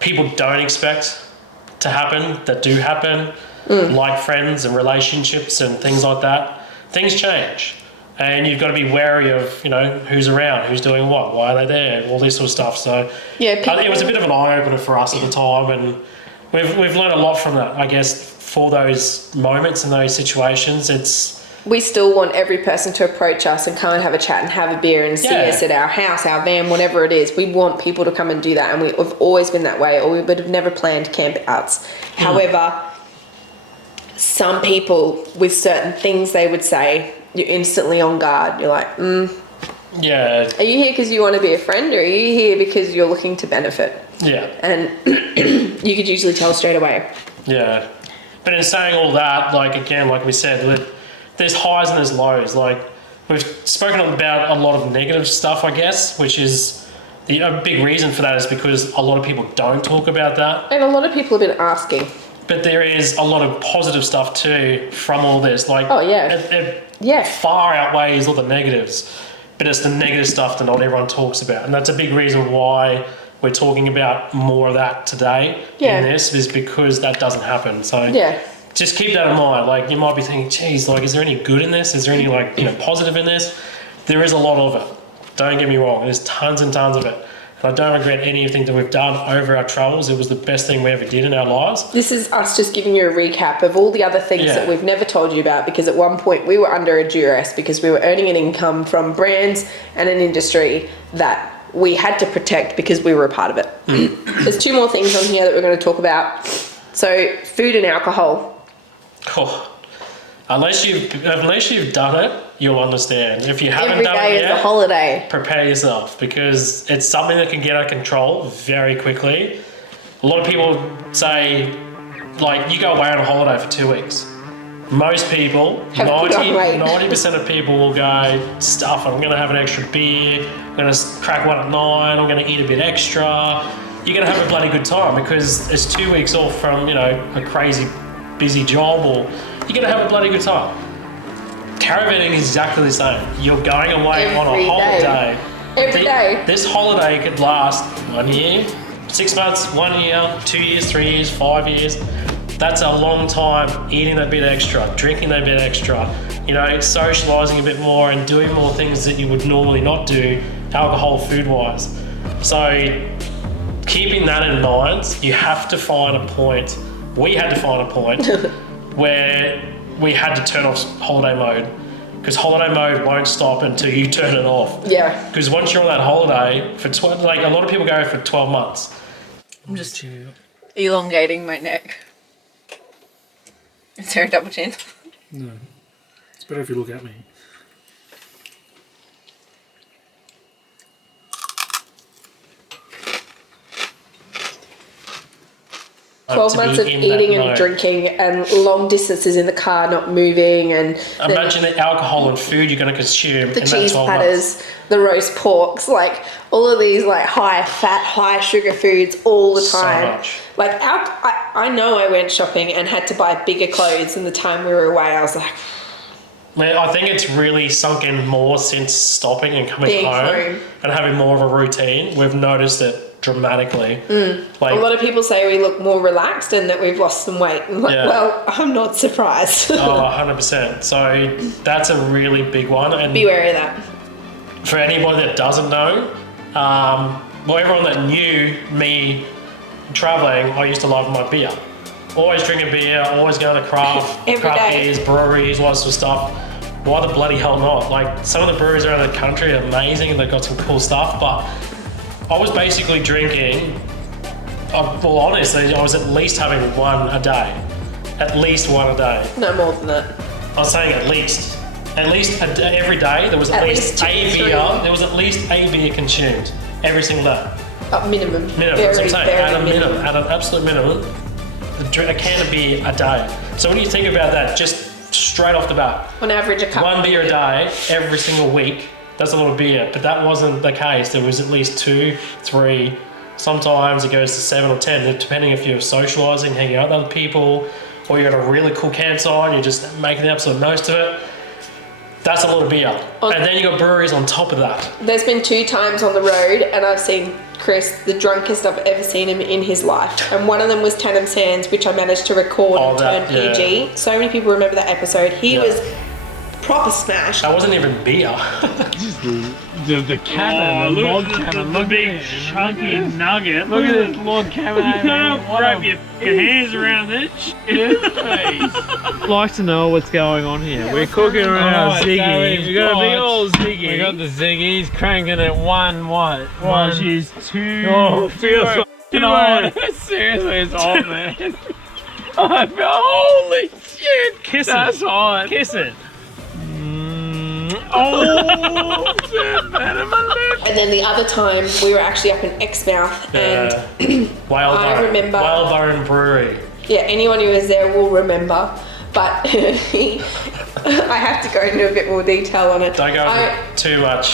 people don't expect to happen that do happen, like friends and relationships and things like that. Things change. And you've got to be wary of, you know, who's around, who's doing what, why are they there, all this sort of stuff. So it was a bit of an eye-opener for us at the time, and we've learned a lot from that, I guess, for those moments and those situations. We still want every person to approach us and come and have a chat and have a beer and see us at our house, our van, whatever it is. We want people to come and do that, and we've always been that way, or we would have never planned camp outs. However, some people with certain things they would say, you're instantly on guard. You're like, yeah. Are you here because you want to be a friend, or are you here because you're looking to benefit? Yeah. And you could usually tell straight away. Yeah. But in saying all that, like, again, like we said, there's highs and there's lows. Like, we've spoken about a lot of negative stuff, I guess, which is a big reason for that is because a lot of people don't talk about that. And a lot of people have been asking. But there is a lot of positive stuff too from all this. Like, it far outweighs all the negatives. But it's the negative stuff that not everyone talks about. And that's a big reason why we're talking about more of that today in this, is because that doesn't happen. So just keep that in mind. Like, you might be thinking, geez, like, is there any good in this? Is there any, like, you know, positive in this? There is a lot of it. Don't get me wrong. There's tons and tons of it. And I don't regret anything that we've done over our travels. It was the best thing we ever did in our lives. This is us just giving you a recap of all the other things that we've never told you about, because at one point we were under a duress because we were earning an income from brands and an industry that we had to protect because we were a part of it. There's 2 more things on here that we're going to talk about. So, food and alcohol. Oh. Unless you've done it, you'll understand. If you haven't Every done day it is yet, a holiday. prepare yourself, because it's something that can get out of control very quickly. A lot of people say, like, you go away on a holiday for 2 weeks. Most people, Have put on weight. 90% of people will go, stuff, I'm going to have an extra beer, I'm going to crack one at 9, I'm going to eat a bit extra. You're going to have a bloody good time because it's 2 weeks off from, you know, a crazy busy job, or you're going to have a bloody good time. Caravanning is exactly the same. You're going away on a holiday. Every day. This holiday could last 1 year, 6 months, 1 year, 2 years, 3 years, 5 years. That's a long time eating that bit extra, drinking that bit extra, you know, socialising a bit more and doing more things that you would normally not do, alcohol, food-wise. So keeping that in mind, you have to find a point. We had to find a point where we had to turn off holiday mode, because holiday mode won't stop until you turn it off. Yeah. Because once you're on that holiday for like a lot of people go for 12 months. I'm just elongating my neck. Is there a double chin? No. It's better if you look at me. 12 months of eating and drinking and long distances in the car, not moving, and imagine the alcohol and food you're going to consume the in cheese that 12 platters, months. the roast porks, like all of these like high fat, high sugar foods all the time. So much. Like I know I went shopping and had to buy bigger clothes in the time we were away. I was like, Man, I think it's really sunk in more since stopping and coming Being home home. and having more of a routine. We've noticed it dramatically. Like, a lot of people say we look more relaxed and that we've lost some weight. I'm like, Yeah. well, I'm not surprised. oh, 100%. So that's a really big one. And Be wary of that. for anybody that doesn't know, well, everyone that knew me traveling, I used to love my beer. Always drinking beer, always going to craft Every day. beers, breweries, all that sort of stuff. Why the bloody hell not? Like, some of the breweries around the country are amazing and they've got some cool stuff, but I was basically drinking, well, honestly, I was at least having one a day. At least one a day. No more than that. I was saying at least. At least every day there was at least two, a three. beer. There was at least a beer consumed every single day. Minimum. Minimum, Very, that's what I'm saying. very At a minimum, at an absolute minimum, a can of beer a day. So when you think about that, just straight off the bat, On average, a cup. one beer a day, every single week, that's a lot of beer. But that wasn't the case. There was at least 2, 3, sometimes it goes to 7 or 10, depending if you're socialising, hanging out with other people, or you're at a really cool campsite and you're just making the absolute most of it. That's a lot of beer. And then you got breweries on top of that. There's been 2 times on the road and I've seen Chris the drunkest I've ever seen him in his life. And one of them was Tannum Sands, which I managed to record and turn PG. So many people remember that episode. He was proper smashed. That wasn't even beer. The cannon, the log cannon. The big chunky nugget. Look at this log cannon. You can't wrap your hands around this shit. I'd like to know what's going on here. We're cooking around our Ziggy. We got a big old Ziggy. We got the Ziggy's cranking at one. She's 2. Oh, feels seriously, it's hot, man. Holy shit. Kiss it. That's hot. Kiss it. Oh, shit, man, in my lip. And then the other time we were actually up in Exmouth and I remember- Whalebone Brewery. yeah, anyone who was there will remember. But I have to go into a bit more detail on it. Don't go into too much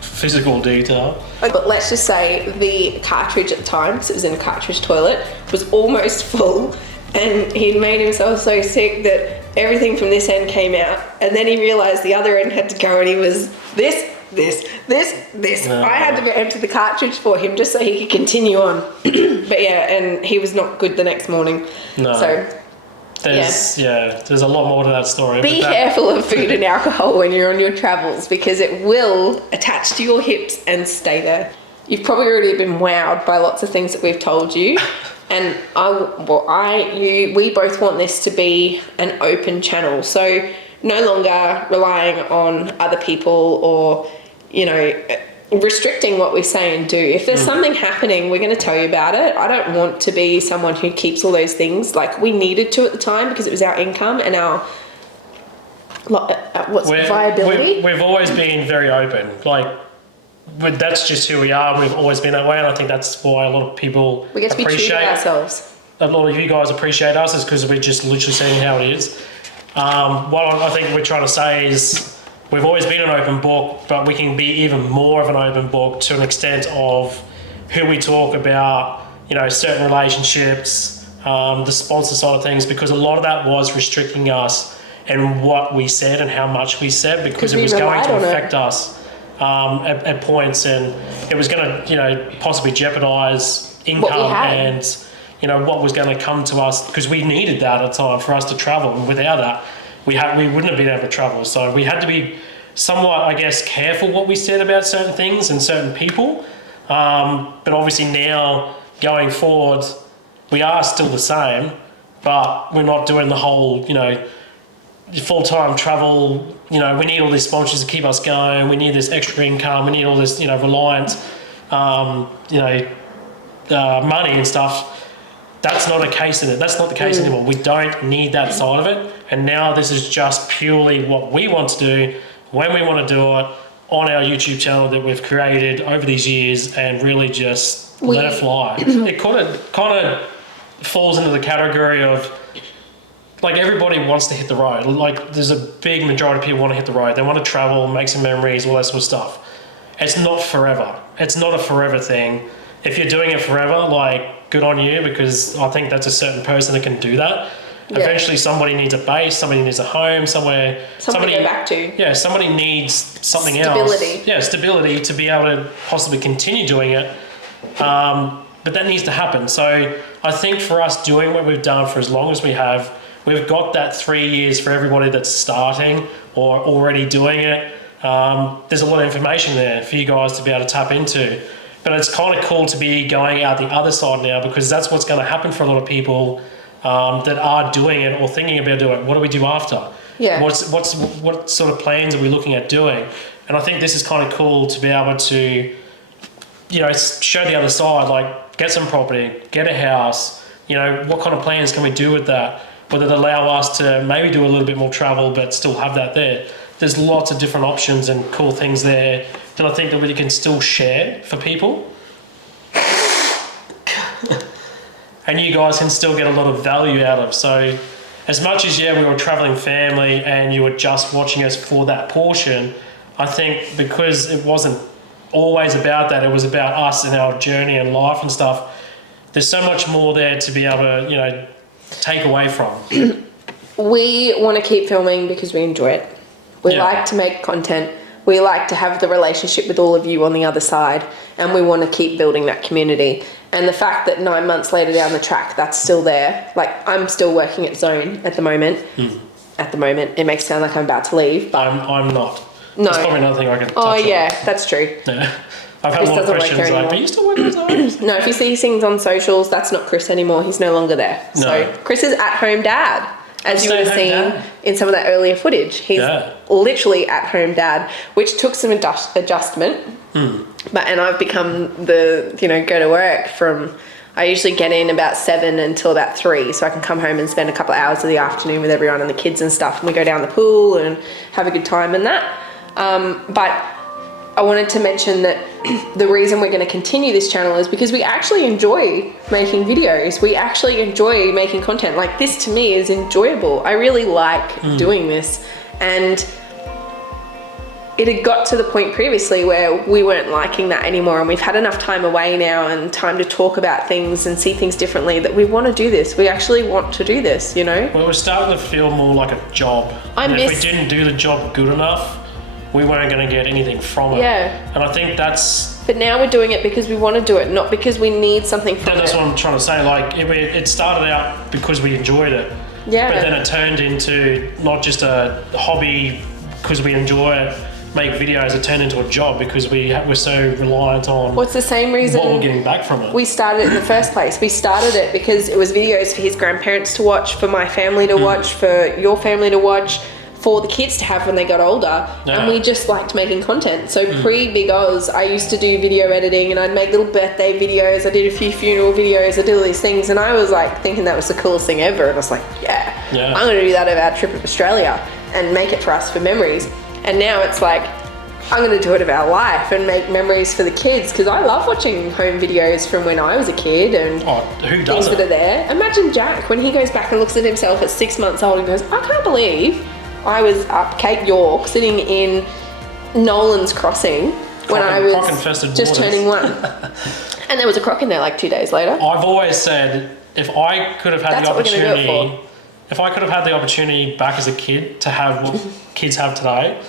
physical detail. But let's just say the cartridge at the time, so it was in a cartridge toilet, was almost full, and he'd made himself so sick that everything from this end came out, and then he realised the other end had to go, and he was this. No. I had to go empty the cartridge for him just so he could continue on. But yeah, and he was not good the next morning. No. So There's a lot more to that story. be but careful of food and alcohol when you're on your travels, because it will attach to your hips and stay there. You've probably already been wowed by lots of things that we've told you. And we both want this to be an open channel. So no longer relying on other people or, restricting what we say and do. If there's something happening, we're going to tell you about it. I don't want to be someone who keeps all those things. Like, we needed to at the time because it was our income and our viability. We've always been very open. Like, that's just who we are. We've always been that way, and I think that's why a lot of people We get to be true to ourselves. A lot of you guys appreciate us is because we're just literally seeing how it is. What I think we're trying to say is we've always been an open book, but we can be even more of an open book to an extent of who we talk about, you know, certain relationships, the sponsor side of things, because a lot of that was restricting us and what we said and how much we said, because it was going to affect us at points, and it was going to, you know, possibly jeopardize income and, you know, what was going to come to us, because we needed that at the time for us to travel, and without that we wouldn't have been able to travel. So we had to be somewhat, I guess, careful what we said about certain things and certain people, but obviously now going forward we are still the same, but we're not doing the whole, you know, full-time travel, you know, we need all these sponsors to keep us going, we need this extra income, we need all this, you know, reliant money and stuff. That's not a case in it. That's not the case anymore. We don't need that side of it. And now this is just purely what we want to do, when we want to do it, on our YouTube channel that we've created over these years, and really just let it fly. It kind of falls into the category of, like, everybody wants to hit the road. Like, there's a big majority of people want to hit the road. They want to travel, make some memories, all that sort of stuff. It's not forever. It's not a forever thing. If you're doing it forever, like, good on you, because I think that's a certain person that can do that. Yeah. Eventually somebody needs a base, somebody needs a home, somebody to go back to. Yeah, somebody needs something else. Yeah, stability to be able to possibly continue doing it. But that needs to happen. So I think for us doing what we've done for as long as we have, we've got that 3 years for everybody that's starting or already doing it. There's a lot of information there for you guys to be able to tap into. But it's kind of cool to be going out the other side now, because that's what's going to happen for a lot of people that are doing it or thinking about doing it. What do we do after? Yeah. What sort of plans are we looking at doing? And I think this is kind of cool to be able to, you know, show the other side, like, get some property, get a house, you know, what kind of plans can we do with that? Whether they allow us to maybe do a little bit more travel but still have that there. There's lots of different options and cool things there that I think that we can still share for people. And you guys can still get a lot of value out of. So as much as, yeah, we were a traveling family and you were just watching us for that portion, I think because it wasn't always about that, it was about us and our journey and life and stuff, there's so much more there to be able to, you know, take away from. We want to keep filming because we enjoy it. We like to make content. We like to have the relationship with all of you on the other side, and we want to keep building that community. And the fact that 9 months later down the track, that's still there. Like, I'm still working at Zone at the moment. At the moment, it makes it sound like I'm about to leave, but I'm not. No. That's probably another thing I can touch on. That's true. Yeah. I've had a lot of questions like, are you still working at Zone? No, if you see things on socials, that's not Chris anymore. He's no longer there. No. So Chris is at-home dad, as you would have seen in some of that earlier footage. He's literally at-home dad, which took some adjustment. And I've become the, you know, go to work from, I usually get in about 7 until about 3, so I can come home and spend a couple of hours of the afternoon with everyone and the kids and stuff, and we go down the pool and have a good time and that. But I wanted to mention that the reason we're going to continue this channel is because we actually enjoy making videos. We actually enjoy making content. Like, this to me is enjoyable. I really like doing this. And it had got to the point previously where we weren't liking that anymore, and we've had enough time away now and time to talk about things and see things differently that we want to do this. We actually want to do this, you know? Well, it was starting to feel more like a job. If we didn't do the job good enough, we weren't going to get anything from it. Yeah. And I think that's... But now we're doing it because we want to do it, not because we need something from it. That's what I'm trying to say. Like, it started out because we enjoyed it. Yeah. But then it turned into not just a hobby because we enjoy it, make videos. It turned into a job because we're so reliant on... What's the same reason what we're getting back from it. We started it in the first place. We started it because it was videos for his grandparents to watch, for my family to watch, for your family to watch, for the kids to have when they got older, and we just liked making content. So pre-Big Oz, I used to do video editing, and I'd make little birthday videos, I did a few funeral videos, I did all these things, and I was like thinking that was the coolest thing ever, and I was like, I'm gonna do that over our trip of Australia and make it for us for memories. And now it's like, I'm going to do it of our life and make memories for the kids, because I love watching home videos from when I was a kid and who things doesn't? that are there. Imagine Jack when he goes back and looks at himself at 6 months old and goes, I can't believe I was up Cape York sitting in Nolan's Crossing when I was just turning 1. And there was a croc in there like 2 days later. I've always said, if I could have had the opportunity, if I could have had the opportunity back as a kid to have what kids have today,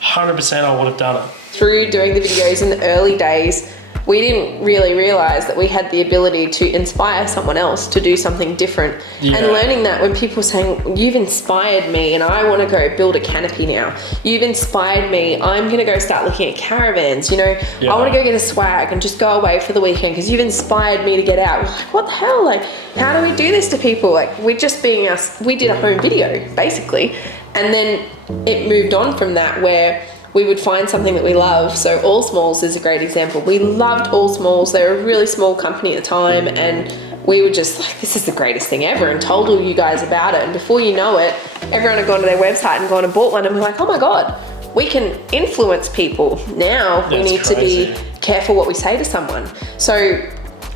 100% I would have done it. Through doing the videos in the early days, we didn't really realise that we had the ability to inspire someone else to do something different. And learning that when people are saying, you've inspired me and I want to go build a canopy now. You've inspired me, I'm going to go start looking at caravans, you know. I want to go get a swag and just go away for the weekend because you've inspired me to get out. We're like, what the hell? Like, how do we do this to people? Like, we're just being us. We did a home video, basically. And then it moved on from that, where we would find something that we love. So All Smalls is a great example. We loved All Smalls. They were a really small company at the time, and we were just like, this is the greatest thing ever, and told all you guys about it. And before you know it, everyone had gone to their website and gone and bought one, and we're like, oh my God, we can influence people. Now we need to be careful what we say to someone. So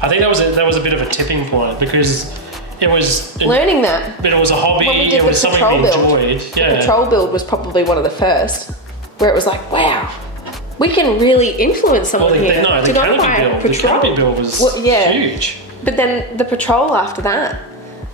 I think that was a bit of a tipping point, because it was learning that. But it was a hobby, it was something we enjoyed. The patrol build was probably one of the first, where it was like, wow, we can really influence someone here. The canopy build was huge. But then the patrol after that,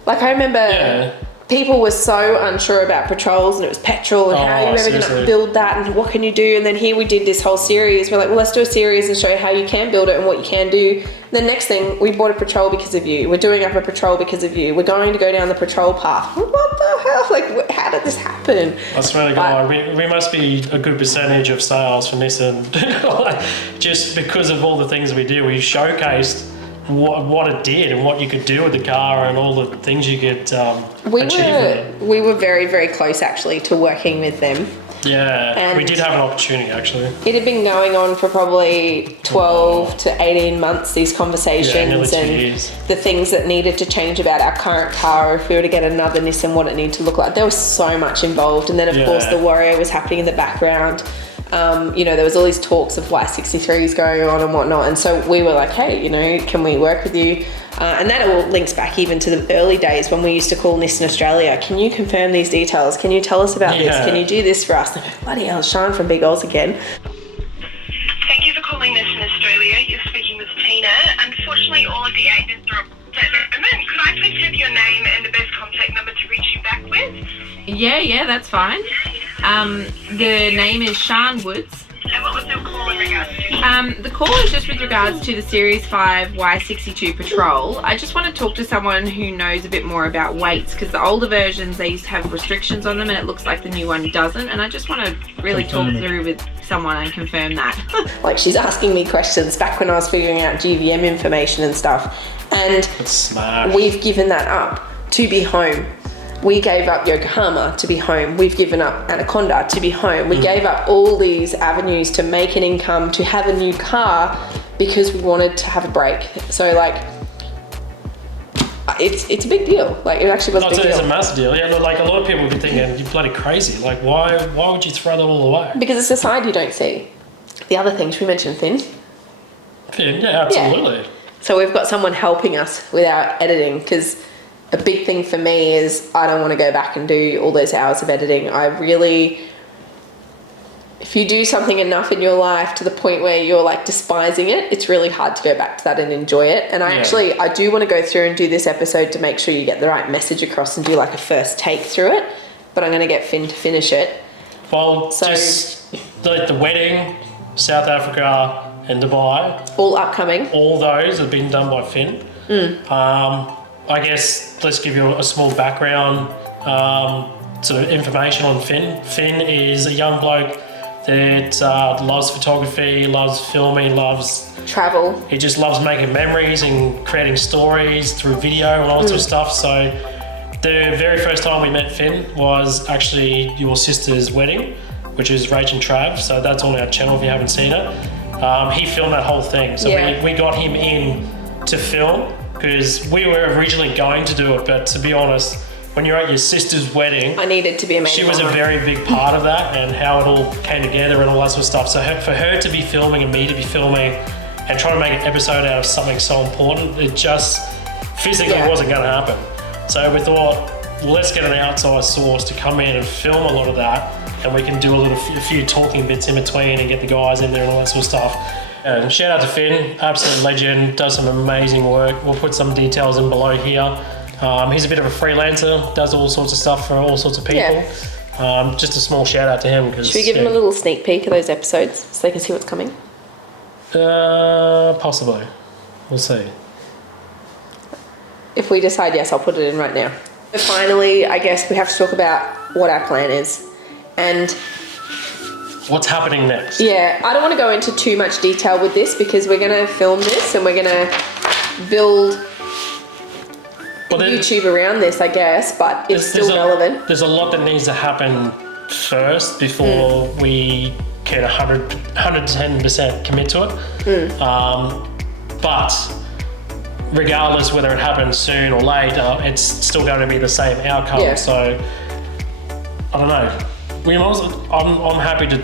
like I remember people were so unsure about patrols, and it was petrol and how are you ever going to build that and what can you do? And then here we did this whole series. We're like, well, let's do a series and show you how you can build it and what you can do. The next thing, we bought a patrol because of you. We're doing up a patrol because of you. We're going to go down the patrol path. What the hell? Like, how did this happen? I swear to God, we must be a good percentage of sales for Nissan. Like, just because of all the things we do, we showcased what it did and what you could do with the car and all the things you could achieve with it. We were very, very close actually to working with them. Yeah, and we did have an opportunity actually. It had been going on for probably 12 to 18 months, these conversations and years. The things that needed to change about our current car, or if we were to get another Nissan, what it needed to look like. There was so much involved. And then of course the Warrior was happening in the background. You know, there was all these talks of Y63s going on and whatnot. And so we were like, hey, you know, can we work with you? And that all links back even to the early days when we used to call Nissan Australia. Can you confirm these details? Can you tell us about this? Can you do this for us? And I go, bloody hell, Sean from Big Oz again. Thank you for calling Nissan Australia. You're speaking with Tina. Unfortunately, all of the agents are at the moment. Could I please have your name and the best contact number to reach you back with? Yeah, that's fine. The name is Sean Woods. And what was your call in regards to? The call is just with regards to the Series 5 Y62 Patrol. I just want to talk to someone who knows a bit more about weights, because the older versions, they used to have restrictions on them, and it looks like the new one doesn't. And I just want to really talk through with someone and confirm that. Like, she's asking me questions back when I was figuring out GVM information and stuff. And we've given that up to be home. We gave up Yokohama to be home. We've given up Anaconda to be home. We gave up all these avenues to make an income, to have a new car, because we wanted to have a break. So like, it's a big deal. Like, it actually was a big deal. It's a massive deal. Yeah, like a lot of people would be thinking, you're bloody crazy. Like, why would you throw that all away? Because it's a side you don't see. The other thing, should we mention Finn? Finn, yeah, absolutely. Yeah. So we've got someone helping us with our editing, because a big thing for me is I don't want to go back and do all those hours of editing. If you do something enough in your life to the point where you're like despising it, it's really hard to go back to that and enjoy it. And I do want to go through and do this episode to make sure you get the right message across and do like a first take through it. But I'm going to get Finn to finish it. Well, so just like the wedding, South Africa and Dubai. All upcoming. All those have been done by Finn. I guess let's give you a small background, sort of information on Finn. Finn is a young bloke that loves photography, loves filming, loves travel. He just loves making memories and creating stories through video and all that sort of stuff. So the very first time we met Finn was actually your sister's wedding, which is Rach and Trav. So that's on our channel if you haven't seen it. He filmed that whole thing. So we got him in to film because we were originally going to do it, but to be honest, when you're at your sister's wedding, I needed to be a main She was a very big part of that and how it all came together and all that sort of stuff. So for her to be filming and me to be filming and trying to make an episode out of something so important, it just physically wasn't going to happen. So we thought, let's get an outside source to come in and film a lot of that, and we can do a few talking bits in between and get the guys in there and all that sort of stuff. And shout out to Finn, absolute legend, does some amazing work. We'll put some details in below here. He's a bit of a freelancer, does all sorts of stuff for all sorts of people. Just a small shout out to him. Should we give him a little sneak peek of those episodes so they can see what's coming? Possibly. We'll see. If we decide yes, I'll put it in right now. So finally, I guess we have to talk about what our plan is. And what's happening next? Yeah, I don't want to go into too much detail with this because we're going to film this and we're going to build YouTube around this, I guess, but it's still relevant. There's a lot that needs to happen first before we can 110% commit to it. But regardless whether it happens soon or later, it's still going to be the same outcome. Yeah. So I don't know. I'm happy to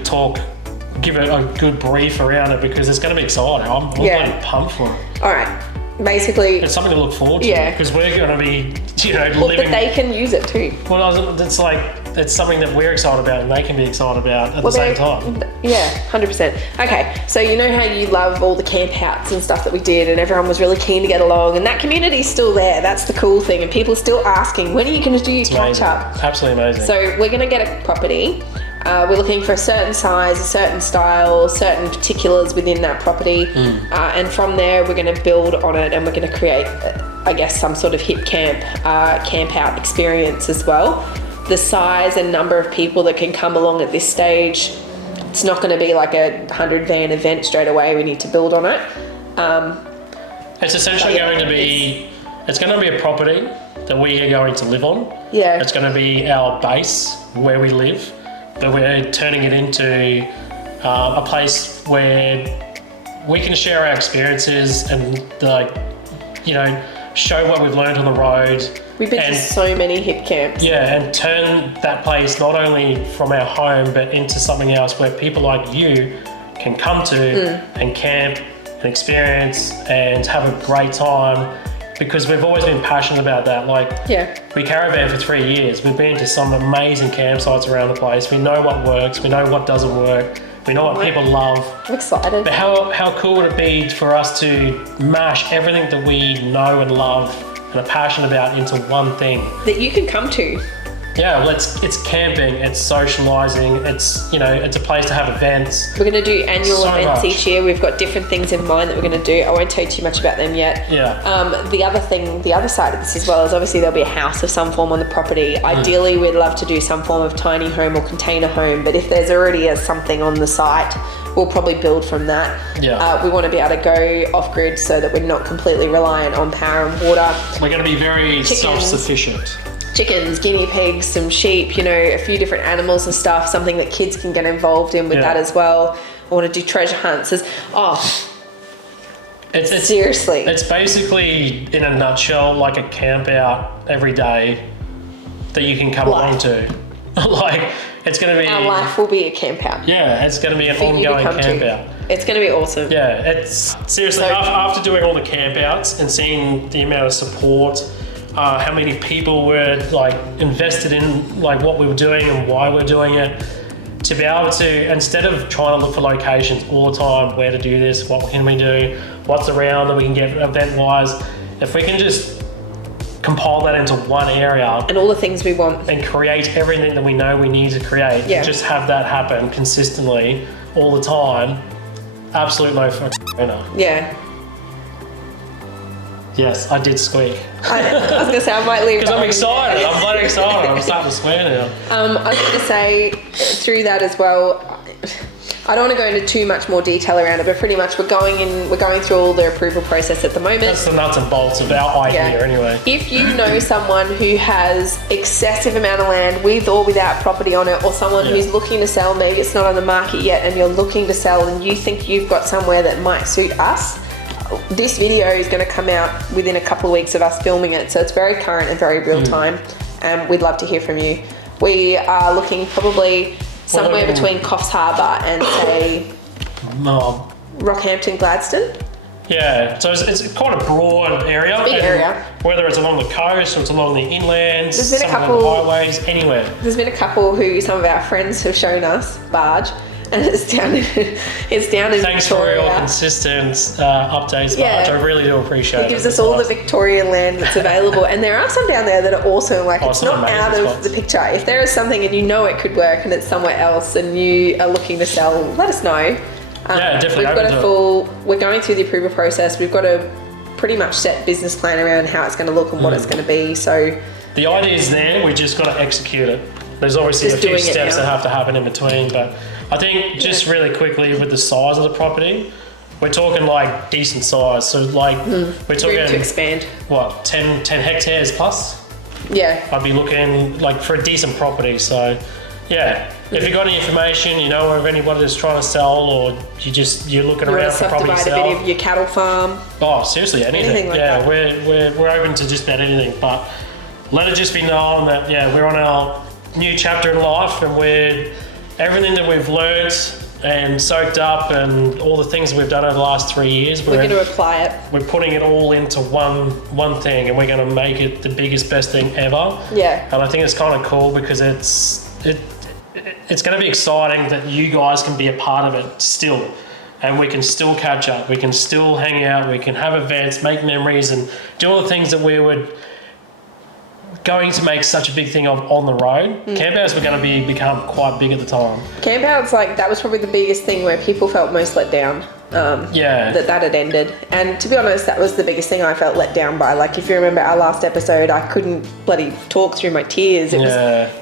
give it a good brief around it because it's going to be exciting. I'm bloody pumped for it. All right. Basically, it's something to look forward to because we're going to be, living. But they can use it too. Well, it's something that we're excited about and they can be excited about at the same time. Yeah, 100%. Okay, so you know how you love all the camp outs and stuff that we did and everyone was really keen to get along and that community's still there. That's the cool thing and people are still asking, when are you going to do your catch up? Absolutely amazing. So we're going to get a property. We're looking for a certain size, a certain style, certain particulars within that property. And from there, we're going to build on it and we're going to create, I guess, some sort of hip camp out experience as well. The size and number of people that can come along at this stage, it's not going to be like a 100 van event straight away. We need to build on it. It's essentially going to be a property that we are going to live on. Yeah. It's going to be our base where we live. But we're turning it into a place where we can share our experiences and show what we've learned on the road. We've been to so many hip camps. Yeah, and turn that place not only from our home but into something else where people like you can come to and camp and experience and have a great time. Because we've always been passionate about that. We caravan for 3 years. We've been to some amazing campsites around the place. We know what works. We know what doesn't work. We know what people love. I'm excited. But how cool would it be for us to mash everything that we know and love and are passionate about into one thing that you can come to? Yeah, well, it's camping, it's socialising, it's a place to have events. We're going to do annual events each year. We've got different things in mind that we're going to do. I won't tell you too much about them yet. Yeah. The other side of this as well is obviously there'll be a house of some form on the property. Ideally, we'd love to do some form of tiny home or container home, but if there's already something on the site, we'll probably build from that. Yeah. We want to be able to go off-grid so that we're not completely reliant on power and water. We're going to be very self-sufficient. Chickens, guinea pigs, some sheep, a few different animals and stuff, something that kids can get involved in with that as well. I want to do treasure hunts. Seriously. It's basically, in a nutshell, like a camp out every day that you can come along to. It's going to be... Our life will be a camp out. Yeah, it's going to be an ongoing camp out. It's going to be awesome. Yeah, it's... Seriously, after doing all the camp outs and seeing the amount of support... how many people were invested in what we were doing and why we're doing it, to be able to, instead of trying to look for locations all the time, where to do this, what can we do, what's around that we can get event wise, if we can just compile that into one area and all the things we want and create everything that we know we need to create, and just have that happen consistently all the time, absolute no fucking winner. Yeah. Yes, I did squeak. I was going to say, I might leave. Because I'm excited. I'm bloody excited. I'm starting to swear now. I was going to say, through that as well, I don't want to go into too much more detail around it, but pretty much we're going through all the approval process at the moment. That's the nuts and bolts of our idea anyway. If you know someone who has excessive amount of land with or without property on it, or someone who's looking to sell, maybe it's not on the market yet and you're looking to sell and you think you've got somewhere that might suit us, this video is going to come out within a couple of weeks of us filming it, so it's very current and very real time, and we'd love to hear from you. We are looking probably somewhere between Coffs Harbour and say Rockhampton, Gladstone. Yeah, so it's quite a broad area. Big area. Whether it's along the coast or it's along the inlands, There's been a some couple of the highways, anywhere. There's been a couple who some of our friends have shown us barge, and it's down in Thanks for Victoria. your consistent updates, Barge. I really do appreciate it. It gives us all the Victorian land that's available, and there are some down there that are also like it's not out of the picture. If there is something and you know it could work and it's somewhere else and you are looking to sell, let us know. Yeah, definitely. We're going through the approval process. We've got a pretty much set business plan around how it's going to look and what it's going to be. So the idea is there. We just got to execute it. There's obviously a few steps that have to happen in between, but I think just really quickly with the size of the property, we're talking like decent size. So like we're talking room to expand. What, 10 hectares plus? Yeah. I'd be looking like for a decent property. So yeah, if you got any information, you know of anybody that's trying to sell, or you're looking around for property to sell. A bit of your cattle farm. Oh, seriously, anything like that. We're open to just about anything, but let it just be known that we're on our new chapter in life, and everything that we've learnt and soaked up and all the things that we've done over the last 3 years, we're going to apply it. We're putting it all into one thing, and we're going to make it the biggest, best thing ever. Yeah. And I think it's kind of cool because it's going to be exciting that you guys can be a part of it still, and we can still catch up, we can still hang out, we can have events, make memories, and do all the things that we were going to make such a big thing of on the road. Campouts were going to become quite big at the time. Campouts, that was probably the biggest thing where people felt most let down. That had ended, and to be honest, that was the biggest thing I felt let down by. Like, if you remember our last episode, I couldn't bloody talk through my tears. It was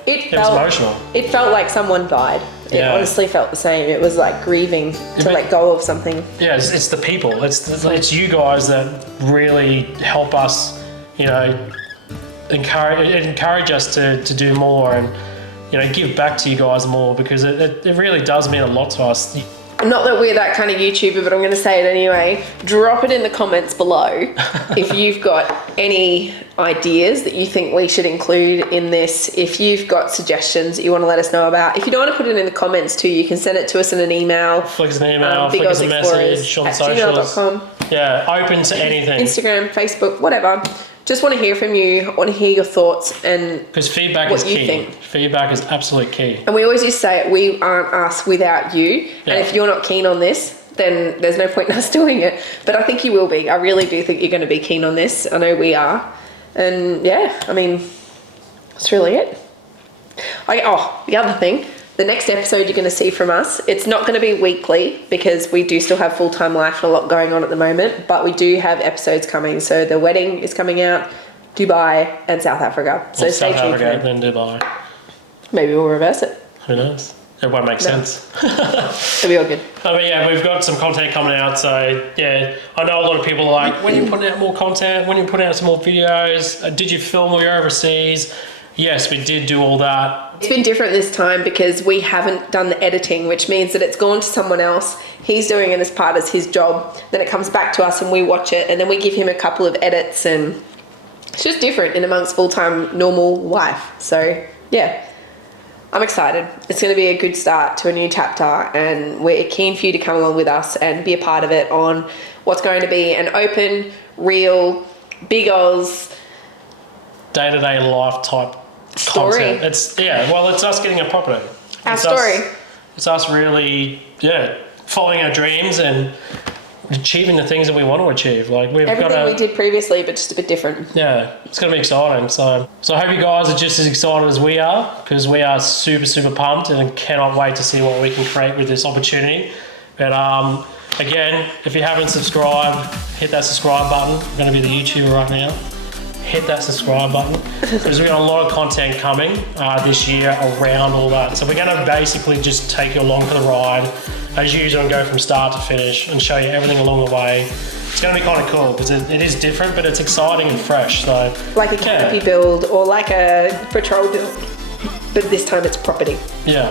emotional. It felt like someone died. It honestly felt the same. It was like grieving to let go of something. Yeah, it's the people. It's you guys that really help us, encourage us to do more, and give back to you guys more, because it really does mean a lot to us. Not that we're that kind of YouTuber, but I'm going to say it anyway. Drop it in the comments below if you've got any ideas that you think we should include in this. If you've got suggestions that you want to let us know about. If you don't want to put it in the comments too, you can send it to us in an email. Flick us an email, flick us a message on socials. gmail.com. Yeah, open to anything. Instagram, Facebook, whatever. Just want to hear from you. I want to hear your thoughts and because feedback is key. Feedback is absolute key. And we always just say we aren't us without you. Yeah. And if you're not keen on this, then there's no point in us doing it. But I think you will be. I really do think you're going to be keen on this. I know we are. And that's really it. The other thing. The next episode you're going to see from us, it's not going to be weekly because we do still have full-time life and a lot going on at the moment, but we do have episodes coming. So the wedding is coming out, Dubai and South Africa. So stay tuned. South Africa, then Dubai. Maybe we'll reverse it. Who knows? It won't make sense. It'll be all good. We've got some content coming out. So I know a lot of people are like, when are you putting out more content? When are you putting out some more videos? Did you film while you're overseas? Yes, we did do all that. It's been different this time because we haven't done the editing, which means that it's gone to someone else. He's doing it as part of his job. Then it comes back to us and we watch it, and then we give him a couple of edits, and it's just different in amongst full-time normal life. So I'm excited. It's going to be a good start to a new chapter, and we're keen for you to come along with us and be a part of it on what's going to be an open, real, big Oz, day-to-day life type story. Content. It's us getting a property. It's us really following our dreams and achieving the things that we want to achieve. Like everything we did previously, but just a bit different. Yeah, it's going to be exciting. So I hope you guys are just as excited as we are, because we are super, super pumped and cannot wait to see what we can create with this opportunity. But again, if you haven't subscribed, hit that subscribe button. I'm going to be the YouTuber right now. hit that subscribe button because we've got a lot of content coming this year around all that. So we're going to basically just take you along for the ride as usual and go from start to finish and show you everything along the way. It's going to be kind of cool because it is different, but it's exciting and fresh. So Like a canopy build or like a patrol build, but this time it's property. yeah,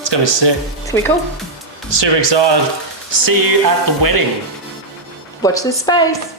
it's going to be sick. It's gonna be cool. Super excited. See you at the wedding. Watch this space.